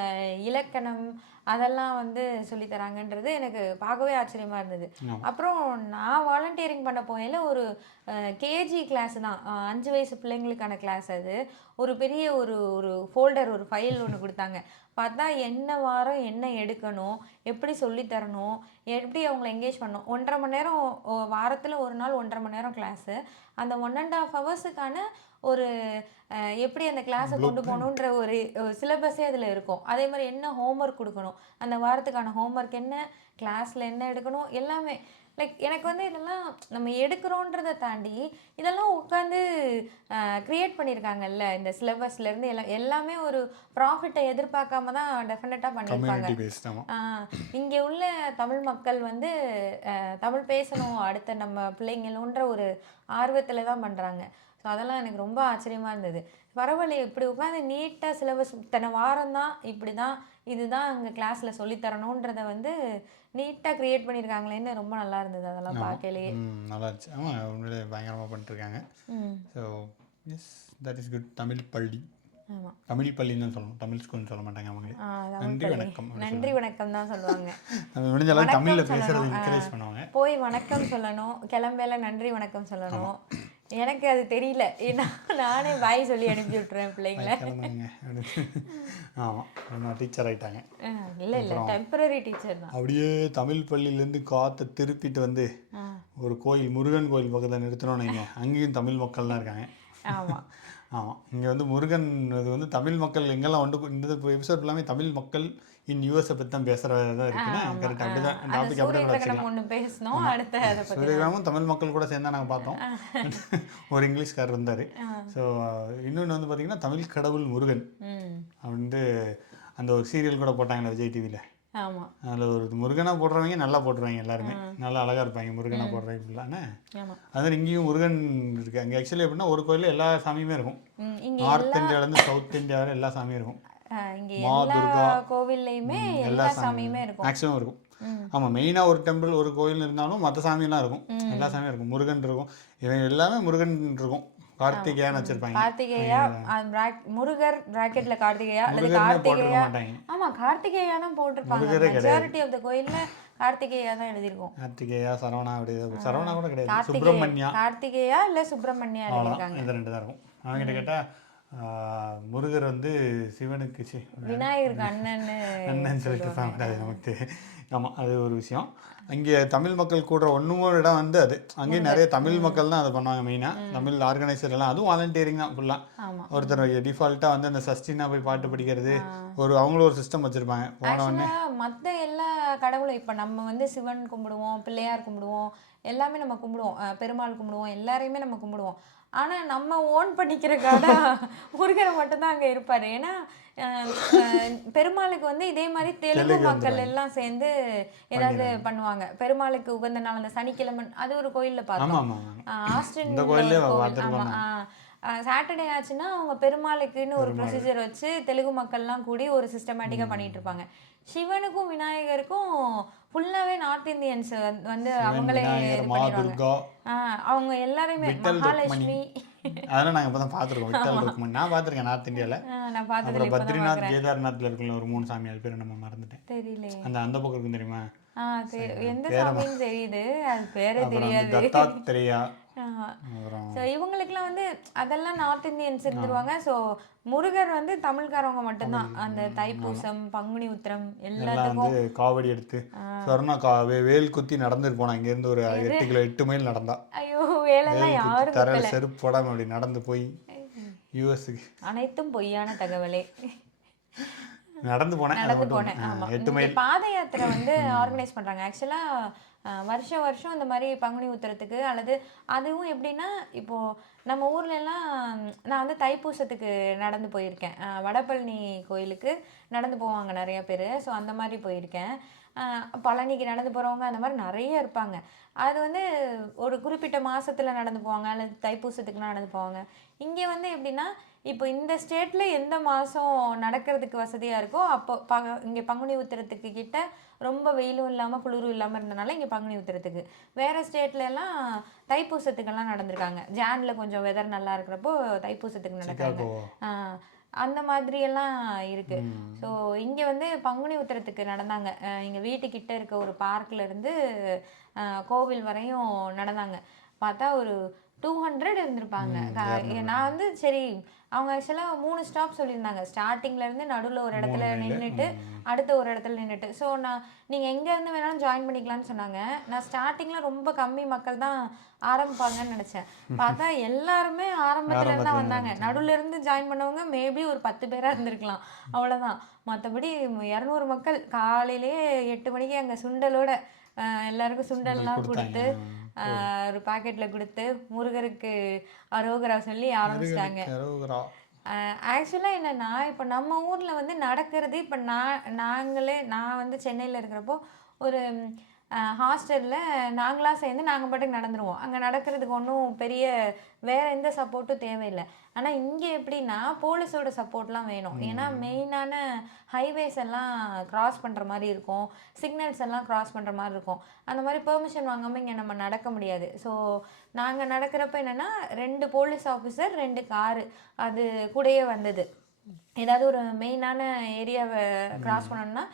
இலக்கணம் அதெல்லாம் வந்து சொல்லி தராங்கன்றது எனக்கு பார்க்கவே ஆச்சரியமாக இருந்தது. அப்புறம் நான் வாலண்டியரிங் பண்ண போகையில் ஒரு கேஜி கிளாஸ் தான், 5 வயசு பிள்ளைங்களுக்கான கிளாஸ். அது ஒரு பெரிய ஒரு ஃபோல்டர், ஒரு ஃபைல் ஒன்று கொடுத்தாங்க. பார்த்தா என்ன வாரம் என்ன எடுக்கணும், எப்படி சொல்லித்தரணும், எப்படி அவங்கள என்கேஜ் பண்ணணும். 1.5 மணி நேரம் வாரத்தில் ஒரு நாள் 1.5 மணி நேரம் கிளாஸு. அந்த 1.5 ஹவர்ஸுக்கான ஒரு எப்படி அந்த கிளாஸை கொண்டு போகணுன்ற ஒரு சிலபஸே அதில் இருக்கும். அதே மாதிரி என்ன ஹோம்ஒர்க் கொடுக்கணும், அந்த வாரத்துக்கான ஹோம்ஒர்க் என்ன, கிளாஸில் என்ன எடுக்கணும், எல்லாமே. லைக் எனக்கு வந்து இதெல்லாம் நம்ம எடுக்கிறோன்றதை தாண்டி இதெல்லாம் உட்காந்து க்ரியேட் பண்ணியிருக்காங்கல்ல இந்த சிலபஸ்லேருந்து எல்லாமே ஒரு ப்ராஃபிட்டை எதிர்பார்க்காம தான் டெஃபினட்டாக பண்ணியிருப்பாங்க. இங்கே உள்ள தமிழ் மக்கள் வந்து தமிழ் பேசணும் அடுத்த நம்ம பிள்ளைங்களோன்ற ஒரு ஆர்வத்தில் தான் பண்ணுறாங்க. ஸோ அதெல்லாம் எனக்கு ரொம்ப ஆச்சரியமாக இருந்தது. பரவாயில்ல, இப்படி உட்காந்து நீட்டாக சிலபஸ் இத்தனை வாரம் தான், இப்படி தான், இதுதான் அங்கே கிளாஸில் சொல்லித்தரணுன்றதை வந்து நீட்டாக க்ரியேட் பண்ணியிருக்காங்களேன்னு ரொம்ப நல்லா இருந்தது. அதெல்லாம் பார்க்கலையே நல்லா இருந்துச்சு. ஆமாம், உண்மையிலே பயங்கரமாக பண்ணிட்டுருக்காங்க. So yes, that is good. Tamil பள்ளி, தமிழ் பள்ளின்னு தான் சொல்லணும், தமிழ் ஸ்கூல்னு சொல்ல மாட்டாங்க அவங்களே. நன்றி வணக்கம், நன்றி வணக்கம் தான் சொல்லுவாங்க. நம்ம முடிஞ்சாலும் தமிழில் பேசுறது என்கரேஜ் பண்ணுவாங்க. போய் வணக்கம் சொல்லணும், கிளம்பையில நன்றி வணக்கம் சொல்லணும். எனக்கு அது தெரியல, ஏன்னா நானே பாய் சொல்லி அனுப்பி விட்டுறேன் பிள்ளைங்கள. ஆமாம், நம்ம டீச்சர் ஆகிட்டாங்க. இல்லை இல்லை, டெம்பரரி டீச்சர் தான். அப்படியே தமிழ் பள்ளியிலேருந்து காற்றை திருப்பிட்டு வந்து ஒரு கோயில், முருகன் கோயில் பக்கத்தில் நிறுத்தினோன்னு வைங்க, அங்கேயும் தமிழ் மக்கள்லாம் இருக்காங்க. ஆமாம் ஆமாம், இங்கே வந்து முருகன் இது வந்து தமிழ் மக்கள் எங்கெல்லாம் வந்து இந்த எபிசோட் எல்லாமே தமிழ் மக்கள் இன் யூஎஸை பற்றி தான் பேசுகிறதா இருக்குன்னா கரெக்ட். அப்படி தான் டாபிக் அப்படியே சூரியகிராமும் தமிழ் மக்கள் கூட சேர்ந்தா நாங்கள் பார்த்தோம். ஒரு இங்கிலீஷ்காரர் இருந்தார். ஸோ இன்னொன்று வந்து பார்த்தீங்கன்னா தமிழ் கடவுள் முருகன் வந்து அந்த ஒரு சீரியல் கூட போட்டாங்களே விஜய் டிவியில். அதில் ஒரு முருகனாக போடுறவங்க நல்லா போட்டுருவாங்க, எல்லாருமே நல்லா அழகாக இருப்பாங்க முருகனாக போடுறவங்க ஃபுல்லானே. அது மாதிரி இங்கேயும் முருகன் இருக்குது. அங்கே ஆக்சுவலி எப்படின்னா ஒரு கோயிலில் எல்லா சாமியுமே இருக்கும். நார்த் இந்தியாவிலேருந்து சவுத் இந்தியா வரை எல்லா சாமியும் இருக்கும். எல்லா சாமியுமே இருக்கும், மேக்ஸிமம் இருக்கும். ஆமாம், மெயினாக ஒரு டெம்பிள் ஒரு கோயில் இருந்தாலும் மற்ற சாமியெல்லாம் இருக்கும், எல்லா சாமியும் இருக்கும். முருகன் இருக்கும், இவங்க எல்லாமே முருகன் இருக்கும். கார்த்திகேயான்னு வச்சிருப்பாங்க. கார்த்திகேயா முருகர் பிராக்கெட்ல கார்த்திகேயா அல்லது கார்த்திகேயா. ஆமா, கார்த்திகேயா தான் போட்டிருப்பாங்க. மெஜாரிட்டி ஆஃப் த கோயில்ல கார்த்திகேயா தான் எழுதிருக்கும். கார்த்திகேயா, சரவணா, அப்படி சரவணா கூட கிடையாது, சுப்பிரமணியா. கார்த்திகேயா இல்ல சுப்பிரமணியா எழுதிருக்காங்க. இந்த ரெண்டு தான் இருக்கும். அவங்க கிட்ட கேட்டா முருகர் வந்து சிவனுக்கு விநாயகருக்கு அண்ணன் சொல்லிட்டு இருப்பாங்க. அது நமக்கு ஆமாம், அது ஒரு விஷயம். அங்கே தமிழ் மக்கள் கூடுற ஒன்றுமோ இடம் வந்து அது. அங்கேயும் நிறைய தமிழ் மக்கள் தான் அதை பண்ணுவாங்க மெயினாக. தமிழ் ஆர்கனைசர் எல்லாம் அதுவும் வாலண்டியரிங் தான் ஃபுல்லாக. ஒருத்தர் டிஃபால்ட்டாக வந்து அந்த சஸ்டினாக போய் பாட்டு படிக்கிறது, அவங்களும் ஒரு சிஸ்டம் வச்சுருப்பாங்க. போன உடனே மற்ற எல்லா கடவுளும் இப்போ நம்ம வந்து சிவன் கும்பிடுவோம், பிள்ளையார் கும்பிடுவோம், எல்லாமே நம்ம கும்பிடுவோம், பெருமாள் கும்பிடுவோம், எல்லாரையுமே நம்ம கும்பிடுவோம். ஆனால் நம்ம ஓன் பண்ணிக்கிறக்காக முருகரை மட்டும்தான் அங்கே இருப்பார். ஏன்னா பெருமாளுக்கு வந்து இதே மாதிரி தெலுங்கு மக்கள் எல்லாம் சேர்ந்து ஏதாவது பண்ணுவாங்க. பெருமாளுக்கு உகந்த நாள் அந்த சனிக்கிழமை அது ஒரு கோயிலில் பார்த்தோம். ஆஸ்டின் கோயில். ஆமாம், சாட்டர்டே ஆச்சுன்னா அவங்க பெருமாளுக்குன்னு ஒரு ப்ரொசீஜர் வச்சு தெலுங்கு மக்கள்லாம் கூடி ஒரு சிஸ்டமேட்டிக்காக பண்ணிட்டு இருப்பாங்க. சிவனுக்கும் விநாயகருக்கும் ஃபுல்லாகவே நார்த் இந்தியன்ஸ் வந்து அவங்களே பண்ணிடுவாங்க. அவங்க எல்லாருமே மகாலட்சுமி அதெல்லாம் நாங்கள் இப்போ தான் பார்த்துருக்கோம். விட்டல் ருக்மணி நான் பார்த்துருக்கேன் நார்த் இந்தியாவில். நான் பார்த்து அப்புறம் பத்ரிநாத் கேதார்நாத்தில் இருக்குல்ல ஒரு 3 சாமி, அது பேர் நம்ம மறந்துட்டேன். தெரியல. அந்த பக்கம் இருக்கும் தெரியுமா? எந்த சாமின்னு தெரியுது, அது பேரே தெரியாது. தத்தாத்திரேயா. ஸோ இவங்களுக்குலாம் வந்து அதெல்லாம் நார்த் இந்தியன்ஸ் இருந்துருவாங்க. ஸோ முருகர் வந்து தமிழ்காரவங்க மட்டும்தான். அந்த தைப்பூசம், பங்குனி உத்திரம் எல்லாத்துக்கும் வந்து காவடி எடுத்து சொர்ணா வேல் குத்தி நடந்துட்டு போனா. இங்கேருந்து ஒரு 8 மைல் நடந்தா. ஐயோ, வேலெல்லாம் யாரும் தரையில் செருப்பு போடாமல் அப்படி நடந்து போய் யூஎஸ்க்கு. அனைத்தும் பொய்யான தகவலே. நடந்து போனேன். 8 மைல் பாத யாத்திரை வந்து ஆர்கனைஸ் பண்றாங்க. ஆக்சுவலா வருஷம் இந்த மாதிரி பங்குனி உத்திரத்துக்கு, அல்லது அதுவும் எப்படின்னா இப்போ நம்ம ஊர்ல எல்லாம் நான் வந்து தைப்பூசத்துக்கு நடந்து போயிருக்கேன். வடபழனி கோயிலுக்கு நடந்து போவாங்க நிறைய பேர். ஸோ அந்த மாதிரி போயிருக்கேன். பழனிக்கு நடந்து போகிறவங்க அந்த மாதிரி நிறைய இருப்பாங்க. அது வந்து ஒரு குறிப்பிட்ட மாதத்தில் நடந்து போவாங்க, அல்லது தைப்பூசத்துக்குலாம் நடந்து போவாங்க. இங்கே வந்து எப்படின்னா இப்போ இந்த ஸ்டேட்டில் எந்த மாதம் நடக்கிறதுக்கு வசதியாக இருக்கோ அப்போ இங்கே பங்குனி உத்திரத்துக்கு கிட்ட ரொம்ப வெயிலும் இல்லாமல் குளிரும் இல்லாமல் இருந்தனால இங்கே பங்குனி உத்திரத்துக்கு. வேறு ஸ்டேட்லலாம் தைப்பூசத்துக்கெல்லாம் நடந்திருக்காங்க. ஜானில் கொஞ்சம் வெதர் நல்லா இருக்கிறப்போ தைப்பூசத்துக்கு நடக்காங்க. அந்த மாதிரியெல்லாம் இருக்கு. ஸோ இங்கே வந்து பங்குனி உத்திரத்துக்கு நடந்தாங்க. எங்கள் வீட்டுக்கிட்ட இருக்க ஒரு பார்க்கில் இருந்து கோவில் வரையும் நடந்தாங்க. பார்த்தா ஒரு 200 இருந்திருப்பாங்க. நான் வந்து சரி, அவங்க ஆக்சுவலாக 3 ஸ்டாப் சொல்லியிருந்தாங்க. ஸ்டார்டிங்லேருந்து நடுவில் ஒரு இடத்துல நின்றுட்டு அடுத்த ஒரு இடத்துல நின்றுட்டு. ஸோ நீங்கள் எங்கேருந்து வேணாலும் ஜாயின் பண்ணிக்கலான்னு சொன்னாங்க. நான் ஸ்டார்டிங்கில் ரொம்ப கம்மி மக்கள் தான் ஆரம்பிப்பாங்கன்னு நினச்சேன். பார்த்தா எல்லாருமே ஆரம்பத்துலேருந்து தான் வந்தாங்க. நடுவுலேருந்து ஜாயின் பண்ணவங்க மேபி ஒரு 10 பேராக இருந்திருக்கலாம், அவ்வளோதான். மற்றபடி 200 மக்கள் காலையிலேயே 8 மணிக்கு அங்கே சுண்டலோட எல்லாருக்கும் சுண்டல்லாம் கொடுத்து ஒரு பாக்கெட்டில் கொடுத்து முருகருக்கு அரோகரா சொல்லி ஆரம்பிச்சிட்டாங்க. ஆக்சுவலாக என்னென்னா இப்போ நம்ம ஊரில் வந்து நடக்கிறது, இப்போ நான் வந்து சென்னையில் இருக்கிறப்போ ஒரு ஹாஸ்டலில் நாங்களாம் சேர்ந்து நாங்கள் பாட்டுக்கு நடந்துருவோம். அங்கே நடக்கிறதுக்கு ஒன்றும் பெரிய வேறு எந்த சப்போர்ட்டும் தேவையில்லை. ஆனால் இங்கே எப்படின்னா போலீஸோட சப்போர்ட்லாம் வேணும். ஏன்னா மெயினான ஹைவேஸ் எல்லாம் க்ராஸ் பண்ணுற மாதிரி இருக்கும், சிக்னல்ஸ் எல்லாம் க்ராஸ் பண்ணுற மாதிரி இருக்கும். அந்த மாதிரி பெர்மிஷன் வாங்காமல் இங்கே நம்ம நடக்க முடியாது. ஸோ நாங்கள் நடக்கிறப்ப என்னென்னா 2 போலீஸ் ஆஃபீஸர் 2 காரு அது கூடயே வந்தது. ஏதாவது ஒரு மெயினான ஏரியாவை கிராஸ் பண்ணணும்னா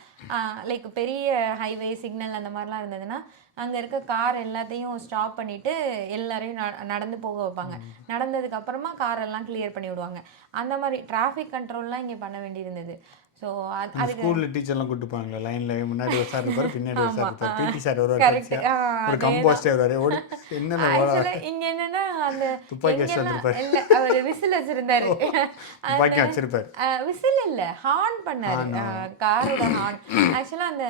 லைக் பெரிய ஹைவே சிக்னல் அந்த மாதிரிலாம் இருந்ததுன்னா அங்கே இருக்க கார் எல்லாத்தையும் ஸ்டாப் பண்ணிவிட்டு எல்லாரையும் நடந்து போக வைப்பாங்க. நடந்ததுக்கு அப்புறமா காரெல்லாம் கிளியர் பண்ணி விடுவாங்க. அந்த மாதிரி டிராஃபிக் கண்ட்ரோல்லாம் இங்கே பண்ண வேண்டியிருந்தது. ஸோ அதுக்கு ஸ்கூலில் டீச்சர்லாம் கூட்டு போவாங்களே, லைனில் முன்னாடி ஒரு சார் இருப்பார், பின்னாடி ஒரு சார் இருப்பார், பிடி சார் வருவார், ஒரு கம்போஸ்டே வருவார். இங்கே என்னன்னா அந்த துப்பாக்கி வச்சிருப்பார், இல்லை அவர் விசில் வச்சிருந்தாரு, துப்பாக்கி வச்சிருப்பார், விசில் இல்லை ஹார்ன் பண்ணாரு, காரோட ஹார்ன். ஆக்சுவலாக அந்த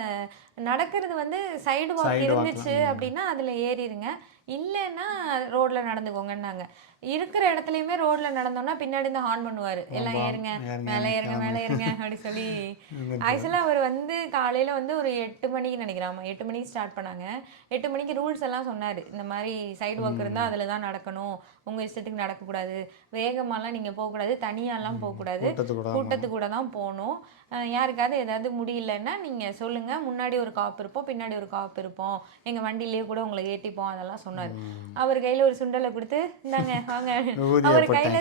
நடக்கிறது வந்து சைடு வாக் இருந்துச்சு அப்படின்னா அதில் ஏறிடுங்க, இல்லைன்னா ரோட்டில் நடந்துக்கோங்கன்னாங்க. இருக்கிற இடத்துலையுமே ரோட்டில் நடந்தோம்னா பின்னாடி தான் ஹார்ன் பண்ணுவார், எல்லாம் ஏறுங்க மேலே ஏறுங்க மேலே ஏறுங்க அப்படி சொல்லி. ஆக்சுவலாக அவர் வந்து காலையில் வந்து ஒரு 8 மணிக்கு நினைக்கிறாமா, 8 மணிக்கு ஸ்டார்ட் பண்ணாங்க. 8 மணிக்கு ரூல்ஸ் எல்லாம் சொன்னார். இந்த மாதிரி சைடு வாக் இருந்தால் அதில் தான் நடக்கணும், உங்கள் இஷ்டத்துக்கு நடக்கக்கூடாது, வேகமாலாம் நீங்கள் போகக்கூடாது, தனியாலாம் போகக்கூடாது, கூட்டத்துக்கு கூட தான் போகணும். யாருக்காவது ஏதாவது முடியலன்னா நீங்கள் சொல்லுங்கள், முன்னாடி ஒரு காப்பு இருப்போம், பின்னாடி ஒரு காப்பு இருப்போம், எங்கள் வண்டியிலேயே கூட உங்களை ஏற்றிப்போம், அதெல்லாம் சொன்னார். அவர் கையில் ஒரு சுண்டலை கொடுத்து இந்தாங்க வாங்க, அவர் கையில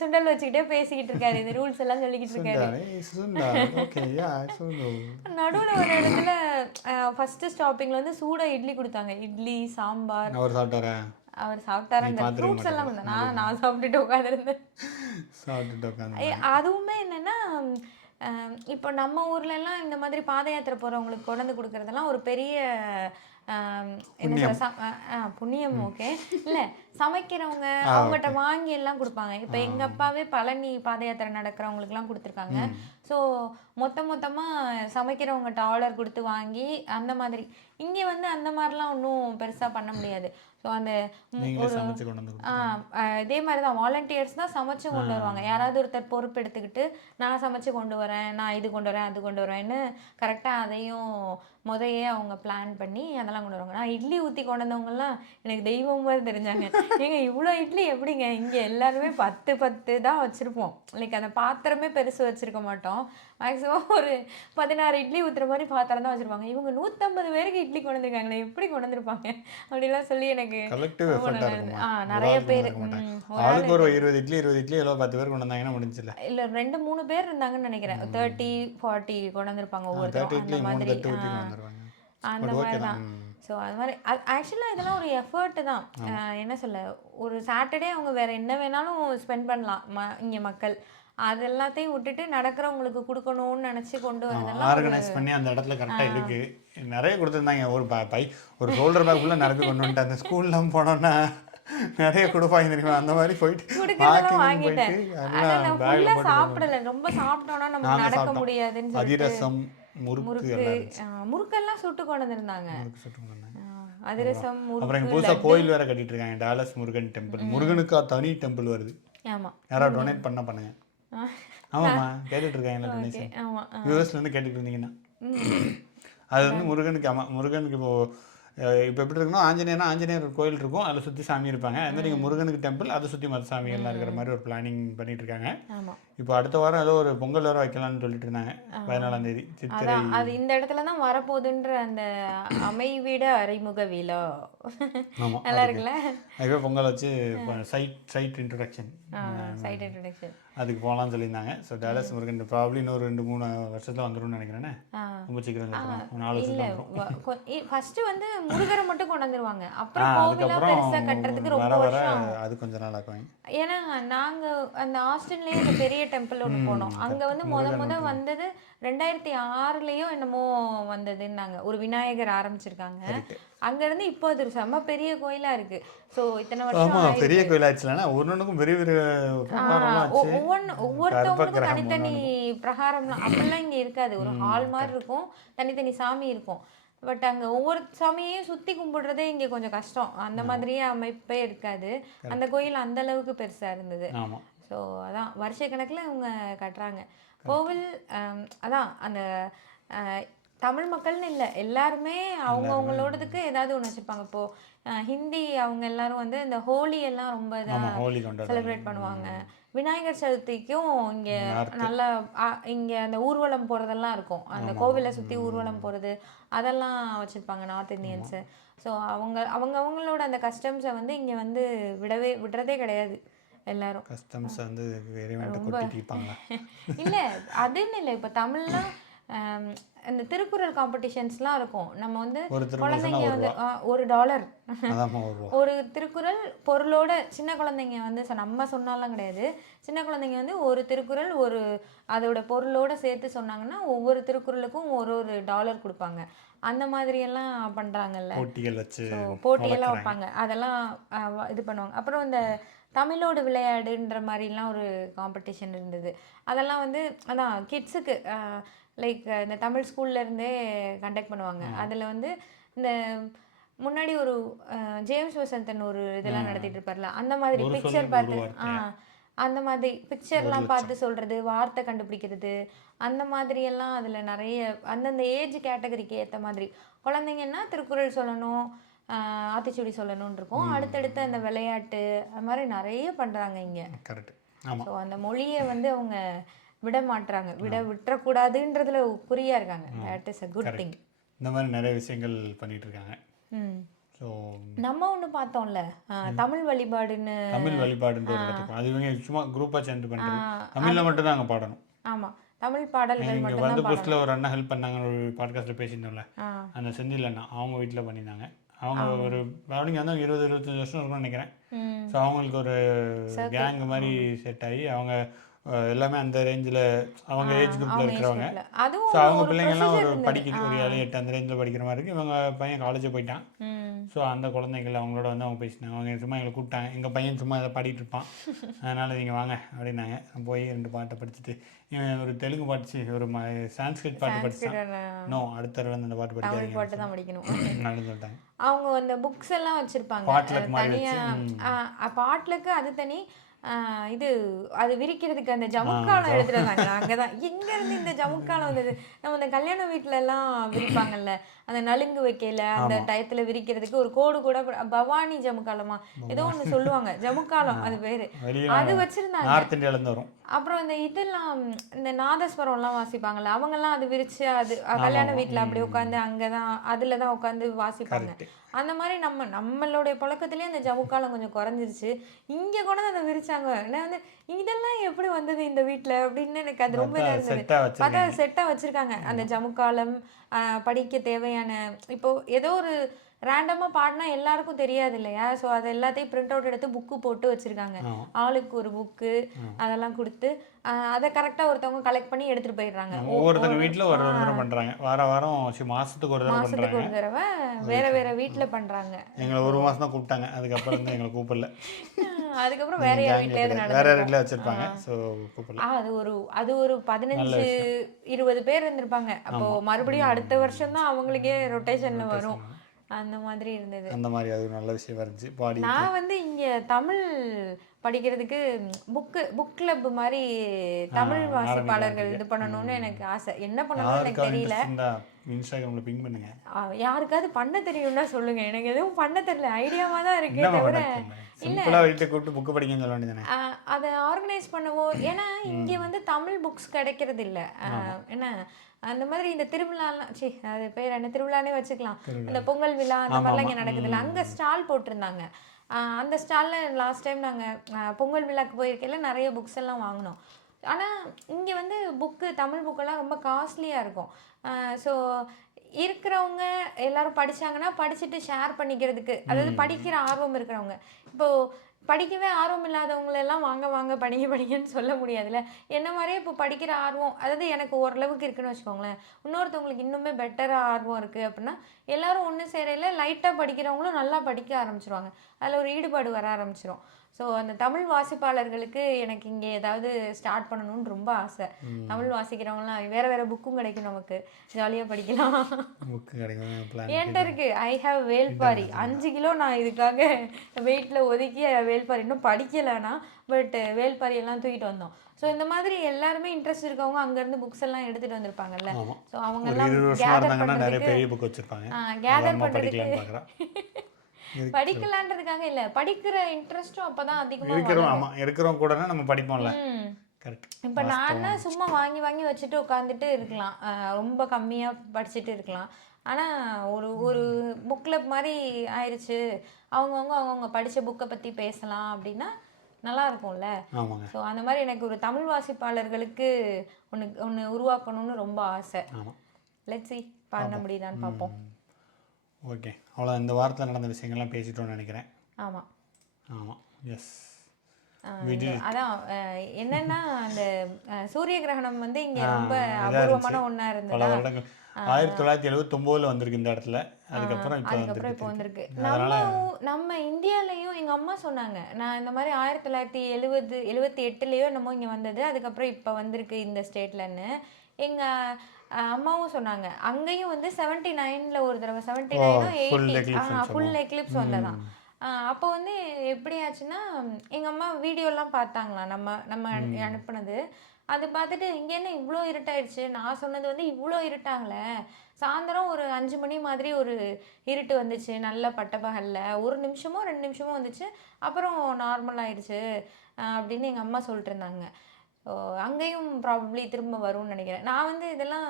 சுண்டல் வச்சுக்கிட்டே பேசிக்கிட்டு இருக்காரு, இந்த ரூல்ஸ் எல்லாம் சொல்லிக்கிட்டு இருக்காரு. நடுவுல ஒரு இடத்துல ஃபர்ஸ்ட் ஸ்டாப்பிங்ல வந்து சூடா இட்லி கொடுத்தாங்க, இட்லி சாம்பார். அவர் சாப்பிட்டாரா, இந்த ஃப்ரூட்ஸ் எல்லாம் நான் சாப்பிட்டுட்டு உட்காந்துருந்தேன். அதுவுமே என்னன்னா இப்போ நம்ம ஊர்லலாம் இந்த மாதிரி பாத யாத்திரை போகிறவங்களுக்கு கொண்டு கொடுக்குறதெல்லாம் ஒரு பெரிய என்ன சொல்ல புண்ணியம். ஓகே, இல்லை சமைக்கிறவங்க அவங்ககிட்ட வாங்கி எல்லாம் கொடுப்பாங்க. இப்போ எங்கள் அப்பாவே பழனி பாத யாத்திரை நடக்கிறவங்களுக்குலாம் கொடுத்துருக்காங்க. ஸோ மொத்தமாக சமைக்கிறவங்ககிட்ட ஆர்டர் கொடுத்து வாங்கி அந்த மாதிரி. இங்கே வந்து அந்த மாதிரிலாம் ஒன்றும் பெருசாக பண்ண முடியாது. ஸோ அந்த இதே மாதிரி தான் வாலண்டியர்ஸ் தான் சமைச்சு கொண்டு வருவாங்க. யாராவது ஒருத்தர் பொறுப்பு எடுத்துக்கிட்டு நான் சமைச்சு கொண்டு வரேன், நான் இது கொண்டு வரேன், அது கொண்டு வரேன்னு கரெக்டாக அதையும் முதையே அவங்க பிளான் பண்ணி அதெல்லாம் கொண்டு வருவாங்க. நான் இட்லி ஊற்றி கொண்டு வந்தவங்கலாம் எனக்கு தெய்வம் மாதிரி தெரிஞ்சாங்க. ஏங்க இவ்வளோ இட்லி எப்படிங்க? இங்கே எல்லாருமே 10 தான் வச்சுருப்போம். லைக் அந்த பாத்திரமே பெருசு வச்சுருக்க மாட்டோம். மேக்ஸிமம் ஒரு 16 இட்லி ஊற்றுற மாதிரி பாத்திரம் தான் வச்சுருப்பாங்க. இவங்க 150 பேருக்கு இட்லி கொண்டு வந்திருக்காங்களே, எப்படி கொண்டு வந்திருப்பாங்க அப்படிலாம் சொல்லி எனக்கு நிறைய பேர் ஆளுக்கு ஒரு 20 இட்லி எவ்வளோ 10 பேர் கொண்டு வந்தாங்கன்னா முடிஞ்சில்ல. இல்லை 2-3 பேர் இருந்தாங்கன்னு நினைக்கிறேன். 30-40 கொண்டு வந்திருப்பாங்க ஒவ்வொருத்தரும். அந்த மாதிரி அந்த மாதிரி தான். ஸோ அது மாதிரி ஆக்சுவலாக இதெல்லாம் ஒரு எஃபர்ட்டு தான். என்ன சொல்ல, ஒரு சாட்டர்டே அவங்க வேற என்ன வேணாலும் ஸ்பெண்ட் பண்ணலாம் இங்கே மக்கள். அது எல்லாத்தையும் விட்டுட்டு நடக்கிறவங்களுக்கு கொடுக்கணும்னு நினச்சி கொண்டு வரதெல்லாம் ஆர்கனைஸ் பண்ணி அந்த இடத்துல கரெக்டாக இருக்கு. நிறைய கொடுத்துருந்தாங்க. ஒரு ஷோல்டர் பேக் ஃபுல்லாக நிரப்பி கொண்டு வந்துட்டு அந்த ஸ்கூல்லாம் போனோன்னா நிறைய கொடுப்பாங்க தெரியுமா, அந்த மாதிரி போயிட்டு வாங்கிட்டேன். சாப்பிடல, ரொம்ப சாப்பிட்டோம்னா நம்ம நடக்க முடியாதுன்னு. அதிரசம், முறுக்கெல்லாம் சுட்டு கொண்டு வந்திருந்தாங்க. அதிரசம், அப்புறம் புதுசாக கோயில் வேற கட்டிட்டு இருக்காங்க, டாலஸ் முருகன் டெம்பிள். முருகனுக்கா தனி டெம்பிள் வருது. ஆமா, யாராவது டொனேட் பண்ணுங்க. ஆமாம்மா, கேட்டுட்டு இருக்காங்களா டொனேஷன்? யூஎஸ்ல இருந்து கேட்டுட்டு இருந்தீங்கன்னா அது வந்து முருகனுக்கு. முருகனுக்கு இப்போ எப்படி இருக்குன்னா, ஆஞ்சநேயர் கோயில் இருக்கும், அதில் சுற்றி சாமி இருப்பாங்க. அது மாதிரி முருகனுக்கு டெம்பிள், அதை சுற்றி மற்ற சாமிகள்லாம் இருக்கிற மாதிரி ஒரு பிளானிங் பண்ணிட்டு இருக்காங்க. இப்போ அடுத்த வாரம் ஏதோ ஒரு பொங்கல் வேற வைக்கலாம்னு சொல்லிட்டு இருந்தாங்க, 14ஆம் தேதி சித்திரை. அது இந்த இடத்துல தான் வரப்போகுதுன்ற அந்த அமைவிட அறிமுக விழா. நல்லா இருக்குல்ல. அதுவே பொங்கல் வச்சு சைட் இன்ட்ரடக்ஷன் அதுக்கு போகலான்னு சொல்லியிருந்தாங்க. ஸோ டாலஸ் முருகன் ப்ராப்ளி இன்னொரு 2-3 வருஷத்துல வந்துரும்னு நினைக்கிறேனே. ரொம்ப சீக்கிரம் 4 வருஷம். ஃபர்ஸ்ட் வந்து முருகரை மட்டும் கொண்டு வந்துருவாங்க. அப்புறம் கோவிலா பெருசா கட்டுறதுக்கு ரொம்ப வருஷம், அது கொஞ்ச நாள் ஆகும். ஏன்னா நாங்க அந்த ஆஸ்டின்லயே ஒரு பெரிய டெம்பிள் ஒன்று போனோம். அங்க வந்து முத வந்தது 2006லயோ என்னமோ வந்ததுன்னாங்க. ஒரு விநாயகர் ஆரம்பிச்சிருக்காங்க அங்க இருந்து. இப்போ அது செம்ம பெரிய கோயிலா இருக்கு. ஸோ இத்தனை வருஷம் பெரிய கோயில் ஆச்சுலன்னா ஒன்னொன்னுக்கும் பெரிய ஒவ்வொருத்தவங்களுக்கும் தனித்தனி பிரகாரம்லாம் அப்படிலாம் இங்க இருக்காது. ஒரு ஹால் மாதிரி இருக்கும், தனித்தனி சாமி இருக்கும். பட் அங்கே ஒவ்வொரு சாமியையும் சுற்றி கும்பிடுறதே இங்கே கொஞ்சம் கஷ்டம். அந்த மாதிரியே அமைப்பே இருக்காது. அந்த கோயில் அந்த அளவுக்கு பெருசாக இருந்தது. ஸோ அதான் வருஷ கணக்கில் இவங்க கட்டுறாங்க கோவில். அதான் அந்த தமிழ் மக்கள்னு இல்லை, எல்லாருமே அவங்கவுங்களோடதுக்கு ஏதாவது ஒன்று வச்சுருப்பாங்க. இப்போது ஹிந்தி அவங்க எல்லாரும் வந்து இந்த ஹோலி எல்லாம் ரொம்ப இதாக செலிப்ரேட் பண்ணுவாங்க. விநாயகர் சதுர்த்திக்கும் இங்கே நல்லா இங்கே அந்த ஊர்வலம் போகிறதெல்லாம் இருக்கும். அந்த கோவிலை சுற்றி ஊர்வலம் போகிறது அதெல்லாம் வச்சுருப்பாங்க நார்த் இந்தியன்ஸு. ஸோ அவங்களோட அந்த கஸ்டம்ஸை வந்து இங்கே வந்து விடுறதே கிடையாது. எல்லாரும் கஸ்டம்ஸ் வந்து ரொம்ப இல்லை அதுன்னு இல்லை. இப்போ தமிழ்லாம் இந்த திருக்குறள் காம்படிஷன்ஸ்லாம் இருக்கும். நம்ம வந்து குழந்தைங்க வந்து $1 ஒரு திருக்குறள் பொருளோட சின்ன குழந்தைங்க வந்து நம்ம சொன்னாலாம் கிடையாது. சின்ன குழந்தைங்க வந்து ஒரு திருக்குறள் ஒரு அதோட பொருளோட சேர்த்து சொன்னாங்கன்னா ஒவ்வொரு திருக்குறளுக்கும் $1 கொடுப்பாங்க. அந்த மாதிரியெல்லாம் பண்ணுறாங்கல்ல, போட்டியெல்லாம் வைப்பாங்க. அதெல்லாம் இது பண்ணுவாங்க. அப்புறம் இந்த தமிழோடு விளையாடுன்ற மாதிரிலாம் ஒரு காம்படிஷன் இருந்தது. அதெல்லாம் வந்து அதான் கிட்ஸுக்கு லைக் இந்த தமிழ் ஸ்கூல்லேருந்தே கண்டக்ட் பண்ணுவாங்க. அதில் வந்து இந்த முன்னாடி ஒரு ஜேம்ஸ் வசந்தன் ஒரு இதெல்லாம் நடத்திட்டு இருப்பார்ல, அந்த மாதிரி பிக்சர் பார்த்து அந்த மாதிரி பிக்சர்லாம் பார்த்து சொல்கிறது, வார்த்தை கண்டுபிடிக்கிறது, அந்த மாதிரியெல்லாம் அதில் நிறைய அந்தந்த ஏஜ் கேட்டகரிக்கு ஏற்ற மாதிரி. குழந்தைங்கன்னா திருக்குறள் சொல்லணும், ஆத்திச்சூடி சொல்லணும்னு இருக்கும். அடுத்தடுத்து அந்த விளையாட்டு அது மாதிரி நிறைய பண்ணுறாங்க இங்கே. ஸோ அந்த மொழியை வந்து அவங்க விட மாட்டுறாங்க, விட்டுறக்கூடாதுன்றதுல குறியா இருக்காங்க. That is a good thing. இந்த மாதிரி நிறைய விஷயங்கள் பண்ணிட்டு இருக்காங்க. ஸோ நம்ம ஒன்று பார்த்தோம்ல, தமிழ் வழிபாடுன்னு அது இவங்க சும்மா குரூப்பாக சேர்ந்து பண்ணுறது. தமிழில் மட்டும் தான் அங்கே பாடணும். ஆமாம், தமிழ் பாடல்கள் மட்டும் வந்து புதுசில் ஒரு அண்ணா ஹெல்ப் பண்ணாங்க, ஒரு பாட்காஸ்ட்டில் பேசியிருந்தோம்ல, அந்த செந்தில் அண்ணா அவங்க வீட்டில் பண்ணியிருந்தாங்க. அவங்க ஒரு அப்படிங்க வந்து 20-25 வருஷம் இருக்கும்னு நினைக்கிறேன். ஸோ அவங்களுக்கு ஒரு கேங் மாதிரி செட் ஆகி அவங்க எல்லாமே அந்த ரேஞ்சில் அவங்க ஏஜ் குரூப்பில் அவங்க இருக்கிறவங்க. ஏஜ் அதுவும் ஸோ அவங்க ஒரு பிள்ளைங்கள்லாம் ப்ரொசீஜர் ஒரு இருந்தது. படிக்குது, ஒரு 7, 8 அந்த ரேஞ்சில் படிக்கிற மாதிரி இருக்குது. இவங்க பையன் காலேஜ் போயிட்டான். ஸோ அந்த குழந்தைகள் அவங்களோட வந்து அவங்க பேசினாங்க. அவங்க சும்மா எங்களை கூப்பிட்டாங்க, எங்கள் பையன் சும்மா இதை பாடிட்டு இருப்பான், அதனால் நீங்கள் வாங்க அப்படின்னாங்க. போய் 2 பாட்டை படிச்சுட்டு ஒரு தெலுங்கு பாட்டு, ஒரு சான்ஸ்கிரிட் பாட்டு படிச்சான். நோ, அடுத்த தடவை வந்து அந்த பாட்டு தமிழ் படிக்காதீங்க பாட்டு தான் படிக்கணும் அப்படின்னு சொல்லிட்டாங்க. அவங்க அந்த புக்ஸ் எல்லாம் வச்சிருப்பாங்க பாட்லக் மாதிரி தனியா. வச்சு. பாட்லுக்கு அது தனி. இது அது விரிக்கிறதுக்கு அந்த ஜமுக்காலம் எடுத்துட்டு வந்தாங்க. அங்கதான் எங்க இருந்து இந்த ஜமுக்காலம் வந்தது? நம்ம இந்த கல்யாண வீட்டுல எல்லாம் விரிப்பாங்கல்ல, அந்த நலுங்கு வைக்கல அந்த டயத்துல விரிக்கிறதுக்கு ஒரு கோடு கூட பவானி ஜமுக்காலமா ஏதோ ஒண்ணு சொல்லுவாங்க, ஜமுக்காலம் அது பேரு. அது வச்சிருந்தாங்க. நார்த் இந்தியால இருந்து வரும். அப்புறம் இந்த இதெல்லாம் இந்த நாதஸ்வரம் எல்லாம் வாசிப்பாங்கல்ல, அவங்க எல்லாம் அது விரிச்சு அது கல்யாண வீட்டுல அப்படி உட்காந்து அங்கதான் அதுலதான் உட்காந்து வாசிப்பாங்க. அந்த மாதிரி நம்மளுடைய பழக்கத்திலேயே அந்த ஜவுக்காலம் கொஞ்சம் குறைஞ்சிருச்சு. இங்க கூட அதை விரிச்சாங்க. நான் வந்து இதெல்லாம் எப்படி வந்தது இந்த வீட்டுல அப்படின்னு எனக்கு அது ரொம்ப இதா இருந்தது. பார்த்தா செட்டா வச்சிருக்காங்க அந்த ஜமுக்காலம். படிக்க தேவையான இப்போ ஏதோ ஒரு ரேண்டமா பாடினா எல்லாருக்கும் தெரியாது இல்லையா? ஸோ அது எல்லாத்தையும் பிரிண்ட் அவுட் எடுத்து புக்கு போட்டு வச்சிருக்காங்க. ஆளுக்கு ஒரு புக்கு அதெல்லாம் கொடுத்து அதை கரெக்டாக ஒருத்தவங்க கலெக்ட் பண்ணி எடுத்துட்டு போயிடுறாங்க. ஒவ்வொருத்தங்க வீட்டில் ஒரு தடவை பண்றாங்க. வாரம் மாசத்துக்கு ஒரு தடவை வேற வேற வீட்டில் பண்றாங்க. எங்களை 1 மாசம் தான் கூப்பிட்டாங்க, அதுக்கப்புறம் வந்து எங்களை கூப்பிடல. அதுக்கப்புறம் வேற வீட்டில் வச்சிருப்பாங்க. ஸோ கூப்பிடல. அது ஒரு 15-20 பேர் இருந்திருப்பாங்க. அப்போ மறுபடியும் அடுத்த வருஷம் தான் அவங்களுக்கே ரொட்டேஷன்ல வரும். அந்த மாதிரி இருந்தது. அந்த மாதிரி அது நல்ல விஷயம் இருந்துச்சு. பாடி நான் வந்து இங்க தமிழ் படிக்கிறதுக்கு புக் கிளப் மாதிரி தமிழ் வாசிப்பாளர்கள் இது பண்ணணும்னு எனக்கு ஆசை. என்ன பண்ணணும்னு எனக்கு தெரியல. இன்ஸ்டாகிராம்ல பிங் பண்ணுங்க. யாருக்காவது பண்ண தெரியும்னா சொல்லுங்க. எனக்கு எதுவும் பண்ண தெரியல, ஐடியாவா தான் இருக்கே தவிர சிம்பிளா வீட்டுல கூப்பிட்டு புக் படிக்கன்னு சொல்ல வேண்டியதானே. அதை ஆர்கனைஸ் பண்ணவோ, ஏன்னா இங்க வந்து தமிழ் புக்ஸ் கிடைக்கிறது இல்ல. என்ன அந்த மாதிரி இந்த திருவிழாலாம் அது பேர் என்ன திருவிழானே வச்சுக்கலாம். இந்த பொங்கல் விழா அந்த மாதிரிலாம் இங்கே நடக்குதுல்ல, அங்கே ஸ்டால் போட்டிருந்தாங்க. அந்த ஸ்டாலில் லாஸ்ட் டைம் நாங்கள் பொங்கல் விழாக்கு போயிருக்கையில நிறைய புக்ஸ் எல்லாம் வாங்கினோம். ஆனால் இங்கே வந்து தமிழ் புக்கெல்லாம் ரொம்ப காஸ்ட்லியாக இருக்கும். ஸோ இருக்கிறவங்க எல்லாரும் படித்தாங்கன்னா படிச்சுட்டு ஷேர் பண்ணிக்கிறதுக்கு, அதாவது படிக்கிற ஆர்வம் இருக்கிறவங்க. இப்போது படிக்கவே ஆர்வம் இல்லாதவங்களெல்லாம் வாங்க படிங்கன்னு சொல்ல முடியாதுல்ல. என்ன மாதிரியே இப்போ படிக்கிற ஆர்வம், அதாவது எனக்கு ஓரளவுக்கு இருக்குன்னு வச்சுக்கோங்களேன். இன்னொருத்தவங்களுக்கு இன்னுமே பெட்டராக ஆர்வம் இருக்குது அப்படின்னா எல்லாரும் ஒன்று சேரையில் லைட்டாக படிக்கிறவங்களும் நல்லா படிக்க ஆரம்பிச்சிருவாங்க. அதில் ஒரு ஈடுபாடு வர ஆரம்பிச்சிடும். ஸோ அந்த தமிழ் வாசிப்பாளர்களுக்கு எனக்கு இங்கே ஏதாவது ஸ்டார்ட் பண்ணணும்னு ரொம்ப ஆசை. தமிழ் வாசிக்கிறவங்களாம் வேற புக்கும் கிடைக்கும், நமக்கு ஜாலியாக படிக்கலாம். என்கிட்ட இருக்கு ஐ ஹாவ் வேல்பாரி 5 கிலோ. நான் இதுக்காக வெயிட்டில் ஒதுக்கி வேல்பாரி இன்னும் படிக்கலைன்னா, பட் வேல்பாரி எல்லாம் தூக்கிட்டு வந்தோம். ஸோ இந்த மாதிரி எல்லாருமே இன்ட்ரெஸ்ட் இருக்கவங்க அங்கேருந்து புக்ஸ் எல்லாம் எடுத்துகிட்டு வந்திருப்பாங்கல்ல. ஸோ அவங்கெல்லாம் கேதர் பண்ணுறதுக்கு படிக்கலான்றதுக்காக இல்ல, படிக்கிற இன்ட்ரெஸ்டும் அப்பதான் அதிகமா இருக்கிறோம் கூட நம்ம படிப்போம்ல. இப்ப நான் சும்மா வாங்கி வச்சுட்டு உட்காந்துட்டு இருக்கலாம், ரொம்ப கம்மியா படிச்சுட்டு இருக்கலாம். ஆனா ஒரு புக் கிளப் மாதிரி ஆயிடுச்சு. அவங்கவுங்க படிச்ச புக்கை பத்தி பேசலாம் அப்படின்னா நல்லா இருக்கும்ல. ஸோ அந்த மாதிரி எனக்கு ஒரு தமிழ் வாசிப்பாளர்களுக்கு ஒன்று உருவாக்கணும்னு ரொம்ப ஆசை. லெட்ஸ் see பண்ண முடியுதான்னு பார்ப்போம். ஓகே, அவ்வளோ இந்த வாரத்தில் நடந்த விஷயங்கள்லாம் பேசிட்டோம்னு நினைக்கிறேன். ஆமாம் எஸ். அதான் என்னன்னா அந்த சூரிய கிரகணம் வந்து இங்க ரொம்ப அபூர்வமான ஒன்றா இருந்தது. 1979 வந்திருக்கு இந்த இடத்துல. அதுக்கப்புறம் இப்போ வந்திருக்கு. நம்ம இந்தியாலையும் எங்க அம்மா சொன்னாங்க, நான் இந்த மாதிரி 1978லயோ என்னமோ இங்க வந்தது, அதுக்கப்புறம் இப்போ வந்திருக்கு இந்த ஸ்டேட்லன்னு. எங்க அம்மாவும் சொன்னாங்க அங்கேயும் வந்து 79ல ஒரு தடவை 79 ஃபுல் எக்லிப்ஸ் வந்ததான். அப்போ வந்து எப்படி ஆச்சுன்னா, எங்கள் அம்மா வீடியோலாம் பார்த்தாங்களாம் நம்ம அனுப்புனது. அது பார்த்துட்டு இங்கே என்ன இவ்வளோ இருட்டாயிடுச்சு, நான் சொன்னது வந்து இவ்வளோ இருட்டாகலை, சாயந்தரம் ஒரு 5 மணி மாதிரி ஒரு இருட்டு வந்துச்சு, நல்ல பட்டப்பகலில் 1 நிமிஷமோ 2 நிமிஷமோ வந்துச்சு, அப்புறம் நார்மல் ஆயிடுச்சு அப்படின்னு எங்கள் அம்மா சொல்லிட்டு இருந்தாங்க. அங்கேயும் ப்ராபப்ளி திரும்ப வரும்னு நினைக்கிறேன். நான் வந்து இதெல்லாம்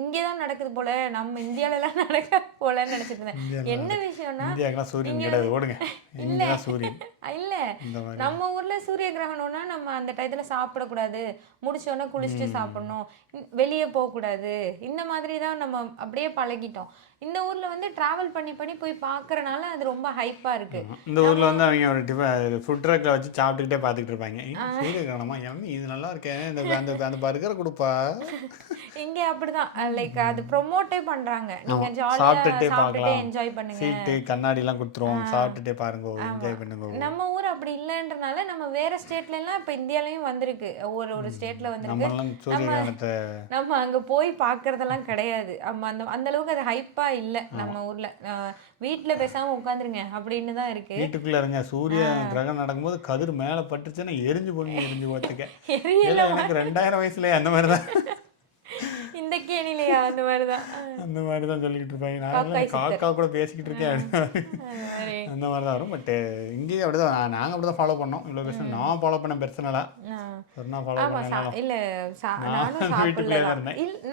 இங்கே தான் நடக்குது போல, நம்ம இந்தியாவிலலாம் நடக்க போலன்னு நினச்சிட்டு இருந்தேன். என்ன விஷயம்னா இல்லை நம்ம ஊரில் சூரிய கிரகணம்னா நம்ம அந்த டயத்தில் சாப்பிடக்கூடாது, முடிச்சோடனே குளிச்சுட்டு சாப்பிடணும், வெளியே போகக்கூடாது, இந்த மாதிரி தான் நம்ம அப்படியே பழகிட்டோம். இந்த ஊர்ல வந்து டிராவல் பண்ணி பண்ணி போய் பார்க்கறனால அது ரொம்ப ஹைப்பா இருக்கு. இந்த ஊரில் வந்து அவங்க ஒரு ஃபுட் ட்ரக்கில் வச்சு சாப்பிட்டுக்கிட்டே பார்த்துக்கிட்டு இருப்பாங்க. சரி காணமா எம்மி இது நல்லா இருக்கேன், இந்த அந்த அந்த பர்கரை கொடுப்பா. இங்க அப்படிதான் லைக் அது ப்ரொமோட்டே பண்றாங்க. நீங்க ஜாலியா சாப்பிட்டுட்டே சாப்பிட்டுட்டே பார்க்கலாம், என்ஜாய் பண்ணுங்க. சீட்டு கண்ணாடிலாம் கொடுத்துருவோம், சாப்பிட்டுட்டே பாருங்க, என்ஜாய் பண்ணுங்க. நம்ம ஊர் அப்படி இல்லைன்றனால நம்ம வேற ஸ்டேட்ல எல்லாம் இப்ப இந்தியாலயும் வந்திருக்கு, ஒரு ஸ்டேட்ல வந்திருக்கு. நம்மளாம் சூரியகானத்தை நம்ம அங்க போய் பாக்குறதெல்லாம் கிடையாது. அந்த அந்த அளவுக்கு அது ஹைப்பா இல்ல நம்ம ஊர்ல. வீட்டுல பேசாம உட்காந்துருங்க அப்படின்னு தான் இருக்கு. வீட்டுக்குள்ள இருங்க, சூரிய கிரகணம் நடக்கும்போது கதிர் மேல பட்டுச்சுன்னா எரிஞ்சு பார்த்துக்க. எரியல எனக்கு 2000 வயசுல அந்த மாதிரி தான் இந்த கேணிலையா அந்த மாதிரிதான் அந்த மாதிரி தான் சொல்லிக்கிட்டு இருப்பாங்க. நான் காக்கா கூட பேசிக்கிட்டு இருக்கேன் அந்த மாதிரி தான் வரும். பட் இங்கேயும் அப்படிதான், நாங்கள் அப்படி தான் ஃபாலோ பண்ணோம். இவ்வளோ பேச நான் ஃபாலோ பண்ண பர்சனலாக ஃபாலோ பண்ணேன். இல்ல நானும் சாப்பிடல.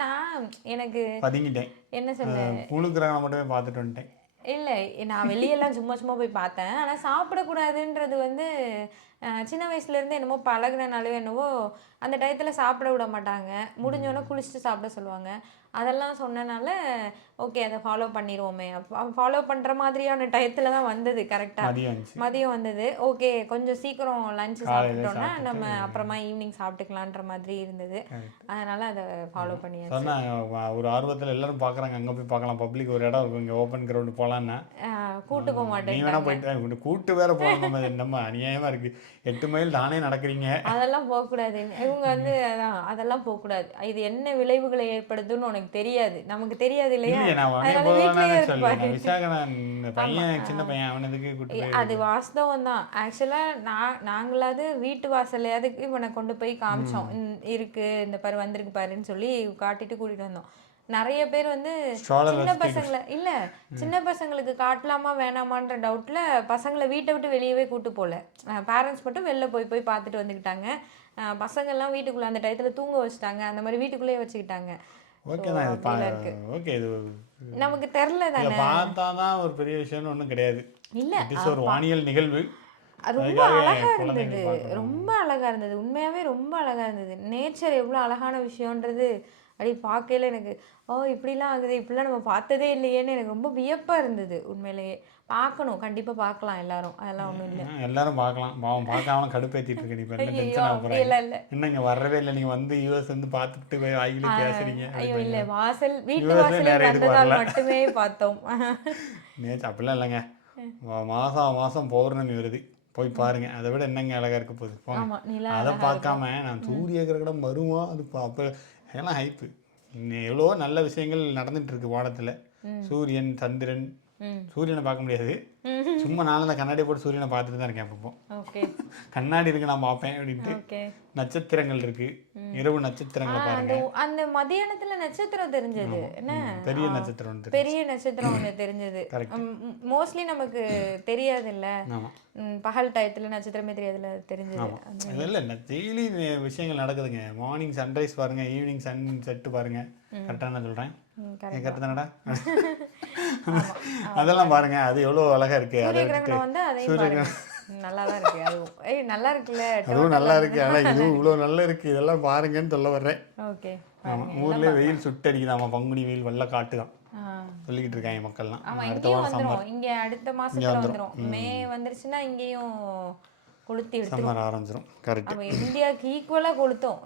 நான் எனக்கு பதுங்கிட்டேன், என்ன சொல்ல, முழு கிரகணம் மட்டுமே பார்த்துட்டு வந்துட்டேன். இல்லை நான் வெளியெல்லாம் சும்மா சும்மா போய் பார்த்தேன். ஆனால் சாப்பிடக்கூடாதுன்றது வந்து சின்ன வயசுலேருந்து என்னமோ பழகுனனாலே என்னவோ அந்த டயத்தில் சாப்பிட விட மாட்டாங்க. முடிஞ்சோடனே குளிச்சுட்டு சாப்பிட சொல்லுவாங்க. அதெல்லாம் சொன்னனால ஓகே அதை ஃபாலோ பண்ணிடுவோமே. ஃபாலோ பண்ணுற மாதிரியான டயத்தில் தான் வந்தது. கரெக்டாக மதியம் வந்தது. ஓகே கொஞ்சம் சீக்கிரம் லஞ்சு சாப்பிட்டோன்னா நம்ம அப்புறமா ஈவினிங் சாப்பிட்டுக்கலான்ற மாதிரி இருந்தது. அதனால் அதை ஃபாலோ பண்ணியாச்சு. சொன்னாங்க ஒரு ஆர்வத்தில் எல்லாரும் பார்க்குறாங்க, அங்கே போய் பார்க்கலாம், பப்ளிக் ஒரு இடம் இருக்கும் இங்கே ஓப்பன் கிரவுண்டு போகலான்னா கூட்டு போக மாட்டேன். நீ வேணா போயிட்டு கூட்டு வேற போகணும். நம்ம அநியாயமாக இருக்குது, 8 மைல் தானே நடக்கிறீங்க. அதெல்லாம் போகக்கூடாது. இவங்க வந்து அதெல்லாம் போகக்கூடாது. இது என்ன விளைவுகளை ஏற்படுதுன்னு உனக்கு தெரியாது, நமக்கு தெரியாது இல்லையா? சின்ன பையன் அவனுக்கு அது வாஸ்தவம் தான். ஆக்சுவலா நாங்களாவது வீட்டு வாசல்லையாவது இவனை கொண்டு போய் காமிச்சோம், இருக்கு இந்த பாரு வந்திருக்கு பாருன்னு சொல்லி காட்டிட்டு கூட்டிட்டு வந்தோம். நிறைய பேர் வந்து சின்ன பசங்களை சின்ன பசங்களுக்கு காட்டலாமா வேணாமான்ற டவுட்ல பசங்களை வீட்டை விட்டு வெளியவே கூட்டு போல. பேரண்ட்ஸ் மட்டும் வெளில போய் பார்த்துட்டு வந்துக்கிட்டாங்க. பசங்கள்லாம் வீட்டுக்குள்ள அந்த டயத்துல தூங்க வச்சுட்டாங்க, அந்த மாதிரி வீட்டுக்குள்ளேயே வச்சுக்கிட்டாங்க. நமக்கு தெரியல தானே, பார்த்தாதான் ஒரு பெரிய விஷயம் ஒன்றும் கிடையாது. இல்ல ஒரு வானியல் நிகழ்வு ரொம்ப அழகா இருந்தது, ரொம்ப அழகா இருந்தது, உண்மையாவே ரொம்ப அழகா இருந்தது. நேச்சர் எவ்வளவு அழகான விஷயம்ன்றது அப்படி பார்க்கல எனக்கு இப்படிலாம் ஆகுது, இப்படிலாம் நம்ம பார்த்ததே இல்லையேன்னு எனக்கு ரொம்ப வியப்பா இருந்தது. உண்மையிலேயே பார்க்கணும், கண்டிப்பா பார்க்கலாம் எல்லாரும், அதெல்லாம் ஒன்றும் இல்லை. எல்லாரும் பார்க்கலாம், பாவம் பார்க்காம கடுப்பேற்றிட்டு இருக்கீங்க. என்னங்க வரவே இல்லை, நீங்க வந்து யூஎஸ் வந்து பார்த்துட்டு வாயில பேசுறீங்க. ஐயோ இல்லை, வாசல் வீட்டு வாசல் மட்டுமே பார்த்தோம். நேற்று அப்படிலாம் இல்லைங்க, மாசம் பௌர்ணமி வருது, போய் பாருங்க, அதை விட என்னங்க அழகா இருக்க போகுது. அதை பார்க்காம நான் சூரிய கிரகணம் வருமா அது அப்போ எல்லாம் ஹைப்பு. எவ்வளோ நல்ல விஷயங்கள் நடந்துட்டு இருக்கு வானத்துல. சூரியன், சந்திரன், சூரியனை பார்க்க முடியாது, சும்மா நானும் அந்த கண்ணாடி போட்டு சூரியனை பார்த்துட்டு தான் இருக்கேன். அப்பப்போ கண்ணாடி இருக்கு நான் பார்ப்பேன் அப்படின்ட்டு. நட்சத்திரங்கள் இருக்கு, இரவு நட்சத்திரங்களை பாருங்க. அந்த மதியானத்துல நட்சத்திரம் தெரிஞ்சது, என்ன பெரிய நட்சத்திரம், பெரிய நட்சத்திரம் ஒன்று தெரிஞ்சது. மோஸ்ட்லி நமக்கு தெரியாது இல்ல, பகல் டயத்துல நட்சத்திரமே தெரியாதுல்ல, தெரிஞ்சது. இல்லை டெய்லி விஷயங்கள் நடக்குதுங்க. மார்னிங் சன்ரைஸ் பாருங்க, ஈவினிங் சன் செட்டு பாருங்க. கரெக்டாக நான் சொல்றேன், கரெக்ட் தானடா? அதெல்லாம் பாருங்க, அது எவ்வளோ அழகா இருக்கு. நல்லாதான் இருக்கு, அதுவும் நல்லா இருக்குல்ல, அதுவும் நல்லா இருக்கு. ஆனால் இதுவும் இவ்வளோ நல்லா இருக்கு, இதெல்லாம் பாருங்கன்னு சொல்ல வர்றேன். ஊர்லேயே வெயில் சுட்டடிக்குதாமா, பங்குனி வெயில் வெள்ள காட்டுதான் சொல்லிக்கிட்டு இருக்காங்க மக்கள்லாம். இங்க அடுத்த மாசத்துல வந்துரும், மே வந்துருச்சுன்னா இங்கேயும் கொளுத்தி சம்மர் ஆரம்பிச்சிடும். கரெக்ட், இந்தியாவுக்கு ஈக்குவலா கொளுத்தும்.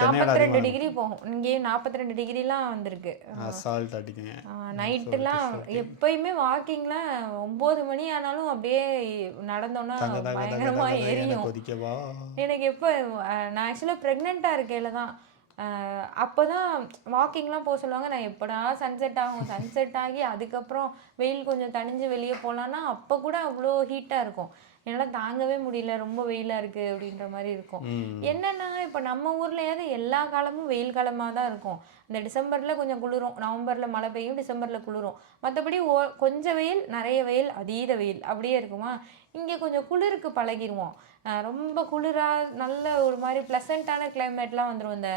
42 டிகிரி போகும், இங்கேயும் 42 டிகிரிலாம் வந்திருக்கு. அசால்ட் அடிக்குங்க. நைட்டுலாம் எப்பயுமே வாக்கிங்லாம் 9 மணி ஆனாலும் அப்படியே நடந்தோம்னா பயங்கரமா எரியும். எனக்கு எப்போ நான் ஆக்சுவலா ப்ரெக்னெண்டா இருக்கையில தான் அப்போதான் வாக்கிங்லாம் போக சொல்லுவாங்க. நான் எப்படா சன்செட் ஆகும், சன்செட் ஆகி அதுக்கப்புறம் வெயில் கொஞ்சம் தணிஞ்சு வெளியே போகலான்னா அப்போ கூட அவ்வளோ ஹீட்டாக இருக்கும். என்னால் தாங்கவே முடியல, ரொம்ப வெயிலாக இருக்குது அப்படின்ற மாதிரி இருக்கும். என்னென்னா இப்போ நம்ம ஊர்லையாவது எல்லா காலமும் வெயில் காலமாக தான் இருக்கும். இந்த டிசம்பரில் கொஞ்சம் குளிரும், நவம்பரில் மழை பெய்யும், டிசம்பரில் குளிரும். மற்றபடி கொஞ்சம் வெயில், நிறைய வெயில், அதீத வெயில் அப்படியே இருக்குமா. இங்கே கொஞ்சம் குளிருக்கு பழகிடுவோம். ரொம்ப குளிராக நல்ல ஒரு மாதிரி ப்ளசண்ட்டான கிளைமேட்லாம் வந்துடும் இந்த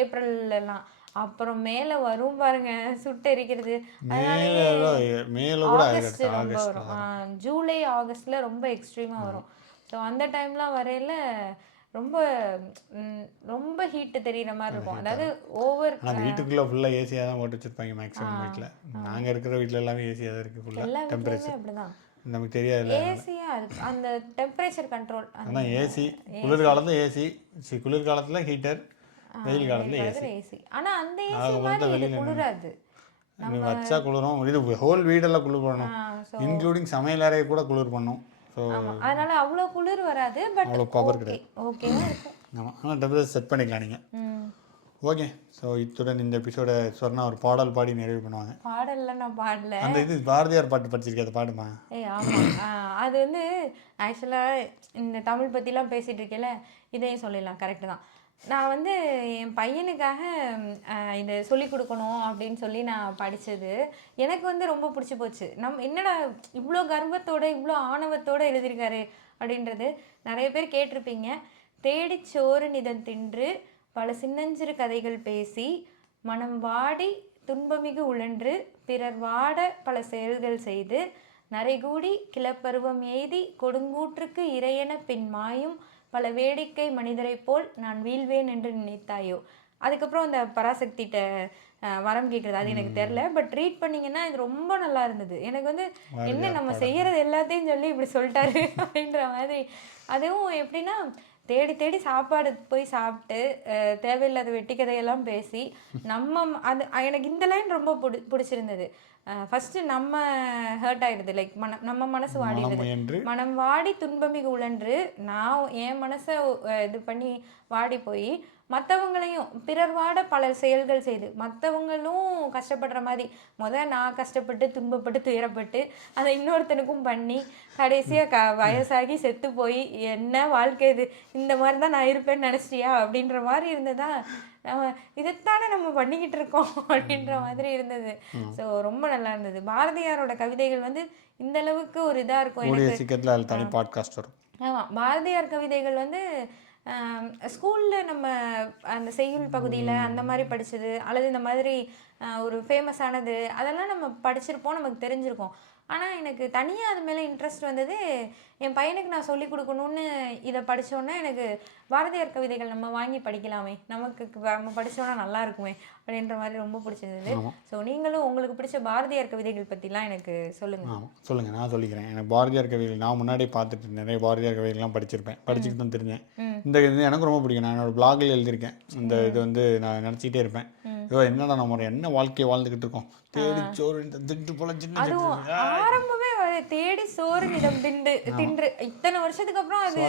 ஏப்ரல்லாம். அப்புறம் மேலே வரும் பாருங்க சுட்டெரிக்கிறது. ஆகஸ்ட் ரொம்ப வரும், ஜூலை ஆகஸ்ட்ல ரொம்ப எக்ஸ்ட்ரீமாக வரும். ஸோ அந்த டைம்லாம் வரையில ரொம்ப ரொம்ப ஹீட்டு தெரியுற மாதிரி இருக்கும். அதாவது ஓவர் அந்த வீட்டுக்குள்ளே ஃபுல்லாக ஏசியாக தான் போட்டு வச்சுருப்பாங்க மேக்ஸிமம் வீட்டில். நாங்கள் இருக்கிற வீட்டில் எல்லாமே ஏசியாக தான் இருக்குது ஃபுல்லாக. எல்லா வீட்லையுமே டெம்பரேச்சர் அப்படிதான். நமக்கு தெரியாது. ஏசியா அந்த டெம்பரேச்சர் கண்ட்ரோல். ஆனால் ஏசி குளிர்காலத்தில் ஏசி, குளிர்காலத்தில் ஹீட்டர், வெயில் காலத்தில் ஏசி. ஆனா அந்த ஏசி மாதிரி இது குளிராது. வச்சா குளிரும். இது ஹோல் வீடெல்லாம் குளிர் பண்ணணும், இன்க்ளூடிங் சமையல் அறையை கூட குளிர் பண்ணும். ஸோ அதனால அவ்வளோ குளிர் வராது. பட் அவ்வளோ பவர் கிடையாது. ஓகேவா இருக்கும். ஆமாம், ஆனால் டெம்பரேச்சர் செட் பண்ணிக்கலாம் நீங்கள். ஓகே. ஸோ இத்துடன் இந்த எபிசோட சொன்னா ஒரு பாடல் பாடி நிறைவு பண்ணுவாங்க. பாடல்ல நான் பாடல. அந்த இது பாரதியார் பாட்டு படிச்சிருக்கேன், அதை பாடுமா? ஆமாம், அது வந்து ஆக்சுவலாக இந்த தமிழ் பற்றிலாம் பேசிகிட்டு இருக்கேல, இதையும் சொல்லிடலாம். கரெக்டு தான். நான் வந்து என் பையனுக்காக இதை சொல்லிக் கொடுக்கணும் அப்படின்னு சொல்லி நான் படித்தது எனக்கு வந்து ரொம்ப பிடிச்சி போச்சு. என்னடா இவ்வளோ கர்வத்தோட இவ்வளோ ஆணவத்தோடு எழுதியிருக்காரு அப்படின்றது. நிறைய பேர் கேட்டிருப்பீங்க. தேடி சோறு நிதம் தின்று பல சின்னஞ்சிறு கதைகள் பேசி மனம் வாடி துன்பமிகு உழன்று பிறர் வாட பல செயல்கள் செய்து நரைகூடி கிளப்பருவம் எய்தி கொடுங்கூற்றுக்கு இறையென பின் மாயும் பல வேடிக்கை மனிதரை போல் நான் வீழ்வேன் என்று நினைத்தாயோ. அதுக்கப்புறம் அந்த பராசக்திகிட்ட வரம் கேட்குறது அது எனக்கு தெரில. பட் ரீட் பண்ணிங்கன்னா இது ரொம்ப நல்லா இருந்தது. எனக்கு வந்து என்ன நம்ம செய்கிறது எல்லாத்தையும் சொல்லி இப்படி சொல்லிட்டாரு அப்படின்ற மாதிரி. அதுவும் எப்படின்னா தேடி தேடி சாப்பாடு போய் சாப்பிட்டு தேவையில்லாத வெட்டி கதையெல்லாம் பேசி நம்ம அது எனக்கு இந்த லைன் ரொம்ப பிடிச்சிருந்தது. ஃபஸ்ட்டு நம்ம ஹர்ட் ஆகிடுது. லைக் நம்ம மனசு வாடிடுது. மனம் வாடி துன்பமிகு உழன்று நான் என் மனசை இது பண்ணி வாடி போய் மற்றவங்களையும் பிறர் வாட பல செயல்கள் செய்து மற்றவங்களும் கஷ்டப்படுற மாதிரி நான் கஷ்டப்பட்டு துன்பப்பட்டு துயரப்பட்டு அதை இன்னொருத்தனுக்கும் பண்ணி கடைசியாக வயசாகி செத்து போய் என்ன வாழ்க்கை இது, இந்த மாதிரி தான் நான் இருப்பேன்னு நினச்சிட்டியா அப்படின்ற மாதிரி இருந்ததா. இதைத்தானே நம்ம பண்ணிக்கிட்டு இருக்கோம் அப்படின்ற மாதிரி இருந்தது. ஸோ ரொம்ப நல்லா இருந்தது. பாரதியாரோட கவிதைகள் வந்து இந்த அளவுக்கு ஒரு இதாக இருக்கும். ஆமாம், பாரதியார் கவிதைகள் வந்து ஸ்கூலில் நம்ம அந்த செய்யுள் பகுதியில் அந்த மாதிரி படித்தது அல்லது இந்த மாதிரி ஒரு ஃபேமஸானது அதெல்லாம் நம்ம படிச்சிருப்போம், நமக்கு தெரிஞ்சிருக்கோம். ஆனால் எனக்கு தனியாக அது மேலே இன்ட்ரெஸ்ட் வந்தது என் பையனுக்கு நான் சொல்லிக் கொடுக்கணுன்னு இதை படித்தோன்னே எனக்கு பாரதியார் கவிதைகள் நம்ம வாங்கி படிக்கலாமே, நம்ம படித்தோன்னா நல்லா இருக்குமே அப்படின்ற மாதிரி ரொம்ப பிடிச்சிருந்தது. ஸோ நீங்களும் உங்களுக்கு பிடிச்ச பாரதியார் கவிதைகள் பற்றிலாம் எனக்கு சொல்லுங்கள். ஆமாம் சொல்லுங்கள், நான் சொல்லிக்கிறேன். எனக்கு பாரதியார் கவிதைகள் நான் முன்னாடியே பார்த்துட்டு நிறைய பாரதியார் கவிதைகள்லாம் படிச்சிருப்பேன், படிச்சுட்டு தான் தெரிஞ்சேன். இந்த இது எனக்கு ரொம்ப பிடிக்கும். நான் என்னோடய பிளாகில் எழுதியிருக்கேன். இந்த இது வந்து நான் நினச்சிக்கிட்டே இருப்பேன், என்னடா நம்ம என்ன வாழ்க்கையை வாழ்ந்துக்கிட்டு இருக்கோம், தேடி சோறு திண்டு போல சின்ன ஆரம்பமே தேடி சோறு நிதம் தின்று இத்தனை வருஷத்துக்கு அப்புறம் அது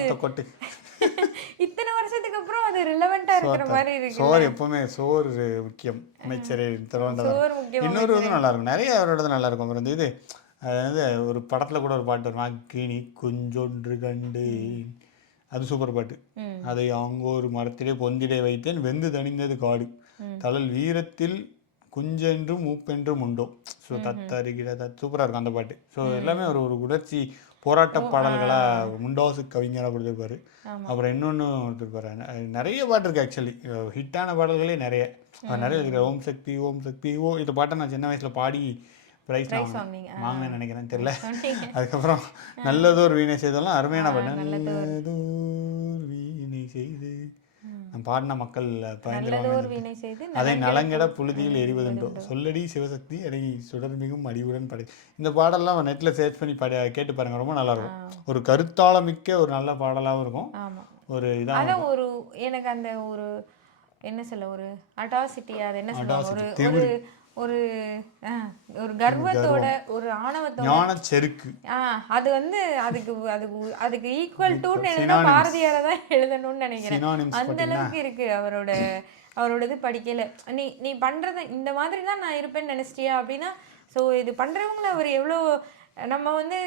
இத்தனை வருஷத்துக்கு அப்புறம் அது ரிலவெண்டா இருக்கிற மாதிரி இருக்கு. சோறு எப்பவுமே சோறு முக்கியம். அமைச்சரே இன்னொரு இது நல்லா இருக்கும், நிறைய அவரோட நல்லா இருக்கும். அப்புறம் இது அதாவது ஒரு படத்துல கூட ஒரு பாட்டு வரும், அக்கினி குஞ்சொன்று கண்டு, அது சூப்பர் பாட்டு. அதை அங்கே ஒரு மரத்திலே பொந்திலே வைத்தேன் வெந்து தணிந்தது காடு தளல் வீரத்தில் குஞ்சென்றும் மூப்பென்றும் உண்டோ. ஸோ தத்தருகிற சூப்பராக இருக்கும் அந்த பாட்டு. ஸோ எல்லாமே ஒரு ஒரு உணர்ச்சி போராட்ட பாடல்களாக முண்டாசு கவிஞராக கொடுத்துருப்பாரு. அப்புறம் இன்னொன்று கொடுத்துருப்பாரு, நிறைய பாட்டு இருக்குது. ஆக்சுவலி ஹிட்டான பாடல்களே நிறைய இருக்குது. ஓம் சக்தி ஓம் சக்தி இந்த பாட்டை நான் சின்ன வயசில் பாடி ப்ரைஸ் வாங்கினேன்னு நினைக்கிறேன், தெரியல. அதுக்கப்புறம் நல்லதோர் வீணை செய்தெல்லாம் அருமையான பாட்டு. நல்லதோர் வீணை செய்து நம் பாடின மக்கள் பயந்துருவாங்க, அதை நலங்கட புழுதியில் எரிவதுண்டோ சொல்லடி சிவசக்தி அதை சுடர்மிகும் அடிவுடன் படை. இந்த பாடல்லாம் நெட்டில் சர்ச் பண்ணி கேட்டு பாருங்க, ரொம்ப நல்லா இருக்கும். ஒரு கருத்தாளமிக்க ஒரு நல்ல பாடலாகவும் இருக்கும். ஒரு இதாக ஒரு எனக்கு அந்த ஒரு என்ன சொல்ல ஒரு அட்டாசிட்டி, அது என்ன சொல்லுவாங்க, ஒரு ஒரு ஒரு கர்வத்தோட ஒரு ஆணவத்தோட ஞானச்செருக்கு, அது வந்து அதுக்கு ஈக்குவல் டுன்னு எழுத பாரதியாரை தான் எழுதணும்னு நினைக்கிறேன். அந்த அளவுக்கு இருக்கு அவரோட இது படிக்கல. நீ பண்றத இந்த மாதிரி தான் நான் இருப்பேன்னு நினைச்சிட்டியா அப்படின்னா, ஸோ இது பண்றவங்கள அவர் எவ்வளோ நம்ம வந்து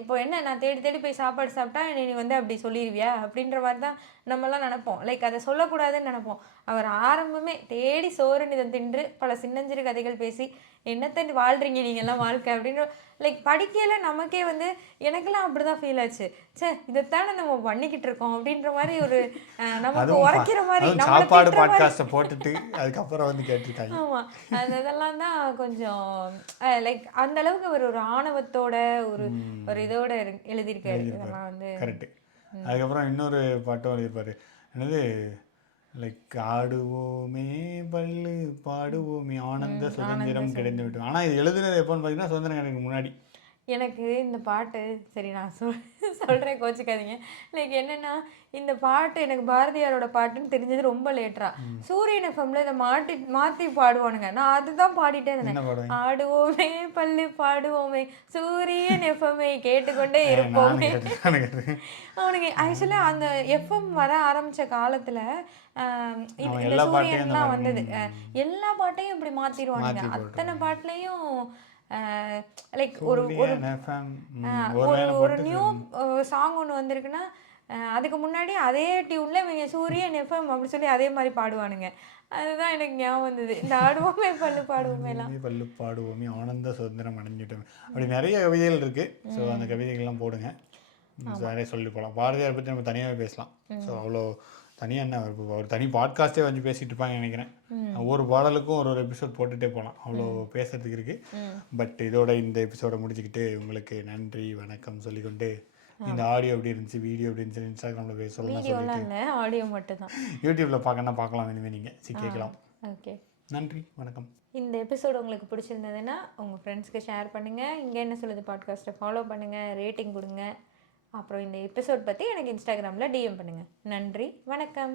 இப்போ என்ன நான் தேடி தேடி போய் சாப்பாடு சாப்பிட்டா நீ வந்து அப்படி சொல்லிடுவியா அப்படின்ற மாதிரி தான் நம்மலாம் நினைப்போம். லைக் அதை சொல்லக்கூடாதுன்னு நினைப்போம். அவர் ஆரம்பமே தேடி சோறு நிதம் தின்று பல சின்னஞ்சிறு கதைகள் பேசி என்னத்தை வாழ்றீங்க நீங்கள்லாம் வாழ்க்கை அப்படின்ற லைக் படிக்கையில நமக்கே வந்து எனக்கெல்லாம் அப்படிதான் ஃபீல் ஆச்சு. சே இதைத்தானே நம்ம பண்ணிக்கிட்டு இருக்கோம் அப்படின்ற மாதிரி ஒரு நமக்கு உரைக்கிற மாதிரி சாப்பாடு பாட்காஸ்ட்டை போட்டுட்டு அதுக்கப்புறம் வந்து கேட்டிருக்காங்க. ஆமாம், அதெல்லாம் தான் கொஞ்சம் லைக் அந்த அளவுக்கு அவர் ஒரு ஆணவத்தோட ஒரு இதோட எழுதியிருக்காரு. இதெல்லாம் வந்து கரெக்ட். அதுக்கப்புறம் இன்னொரு பாட்டும் எழுதியிருப்பாரு, என்னது லைக் ஆடுவோமே பல்லு பாடுவோமே ஆனந்த சுதந்திரம் கிடைந்து விட்டோம். ஆனால் இது எழுதுனது எப்போன்னு பார்த்தீங்கன்னா சுதந்திரம் கிடைக்கு முன்னாடி. எனக்கு இந்த பாட்டு சரி நான் சொல்கிறேன், கோச்சிக்காதீங்க. லைக் என்னென்னா, இந்த பாட்டு எனக்கு பாரதியாரோட பாட்டுன்னு தெரிஞ்சது ரொம்ப லேட்டரா. சூரியன் எஃப்எம்ல இதை மாற்றி பாடுவானுங்க. நான் அதுதான் பாடிட்டே இருந்தேன். ஆடுவோமே பள்ளி பாடுவோமே சூரியன் எஃப்எம்ஐ கேட்டுக்கொண்டே இருப்போமே. அவனுக்கு ஆக்சுவலாக அந்த எஃப்எம் வர ஆரம்பித்த காலத்தில் இந்த சூரியன்லாம் வந்தது, எல்லா பாட்டையும் இப்படி மாற்றிடுவானுங்க. அத்தனை பாட்டுலேயும் லைக் ஒரு நியூ சாங் ஒன்று வந்திருக்குன்னா அதுக்கு முன்னாடி அதே டியூனில் இவங்க சூரியன் எஃப்எம் அப்படி சொல்லி அதே மாதிரி பாடுவானுங்க. அதுதான் எனக்கு ஞாபகம் வந்தது, இந்த ஆடுவோமே பல்லு பாடுவோமேலாம். பல்லு பாடுவோமே ஆனந்த சுதந்திரம் அடைஞ்சிட்டோம் அப்படி நிறைய கவிதைகள் இருக்குது. ஸோ அந்த கவிதைகள்லாம் போடுங்க, நிறைய சொல்லி போகலாம். பாரதியார் பற்றி நம்ம தனியாகவே பேசலாம். ஸோ அவ்வளோ தனியாக என்ன ஒரு தனி பாட்காஸ்ட்டே வந்து பேசிகிட்டு இருப்பாங்க நினைக்கிறேன். ஒவ்வொரு பாடலுக்கும் ஒரு எபிசோட் போட்டுகிட்டே போகலாம், அவ்வளோ பேசுறதுக்கு இருக்குது. பட் இதோட இந்த எபிசோடை முடிச்சுக்கிட்டு உங்களுக்கு நன்றி வணக்கம் சொல்லிக்கொண்டு, இந்த ஆடியோ எப்படி இருந்துச்சு வீடியோ எப்படி இருந்துச்சு இன்ஸ்டாகிராமில் சொல்லலாம் சொல்லிட்டு, ஆடியோ மட்டும் தான் யூடியூப்பில் பார்க்கலாம் இனிமேல் நீங்கள் கேட்கலாம். ஓகே, நன்றி வணக்கம். இந்த எபிசோடு உங்களுக்கு பிடிச்சிருந்ததுன்னா உங்கள் ஃப்ரெண்ட்ஸ்க்கு ஷேர் பண்ணுங்கள். இங்கே என்ன சொல்லுது பாட்காஸ்ட்டை ஃபாலோ பண்ணுங்கள், ரேட்டிங் கொடுங்க. அப்புறம் இந்த எபிசோட் பற்றி எனக்கு இன்ஸ்டாகிராமில் டிஎம் பண்ணுங்கள். நன்றி வணக்கம்.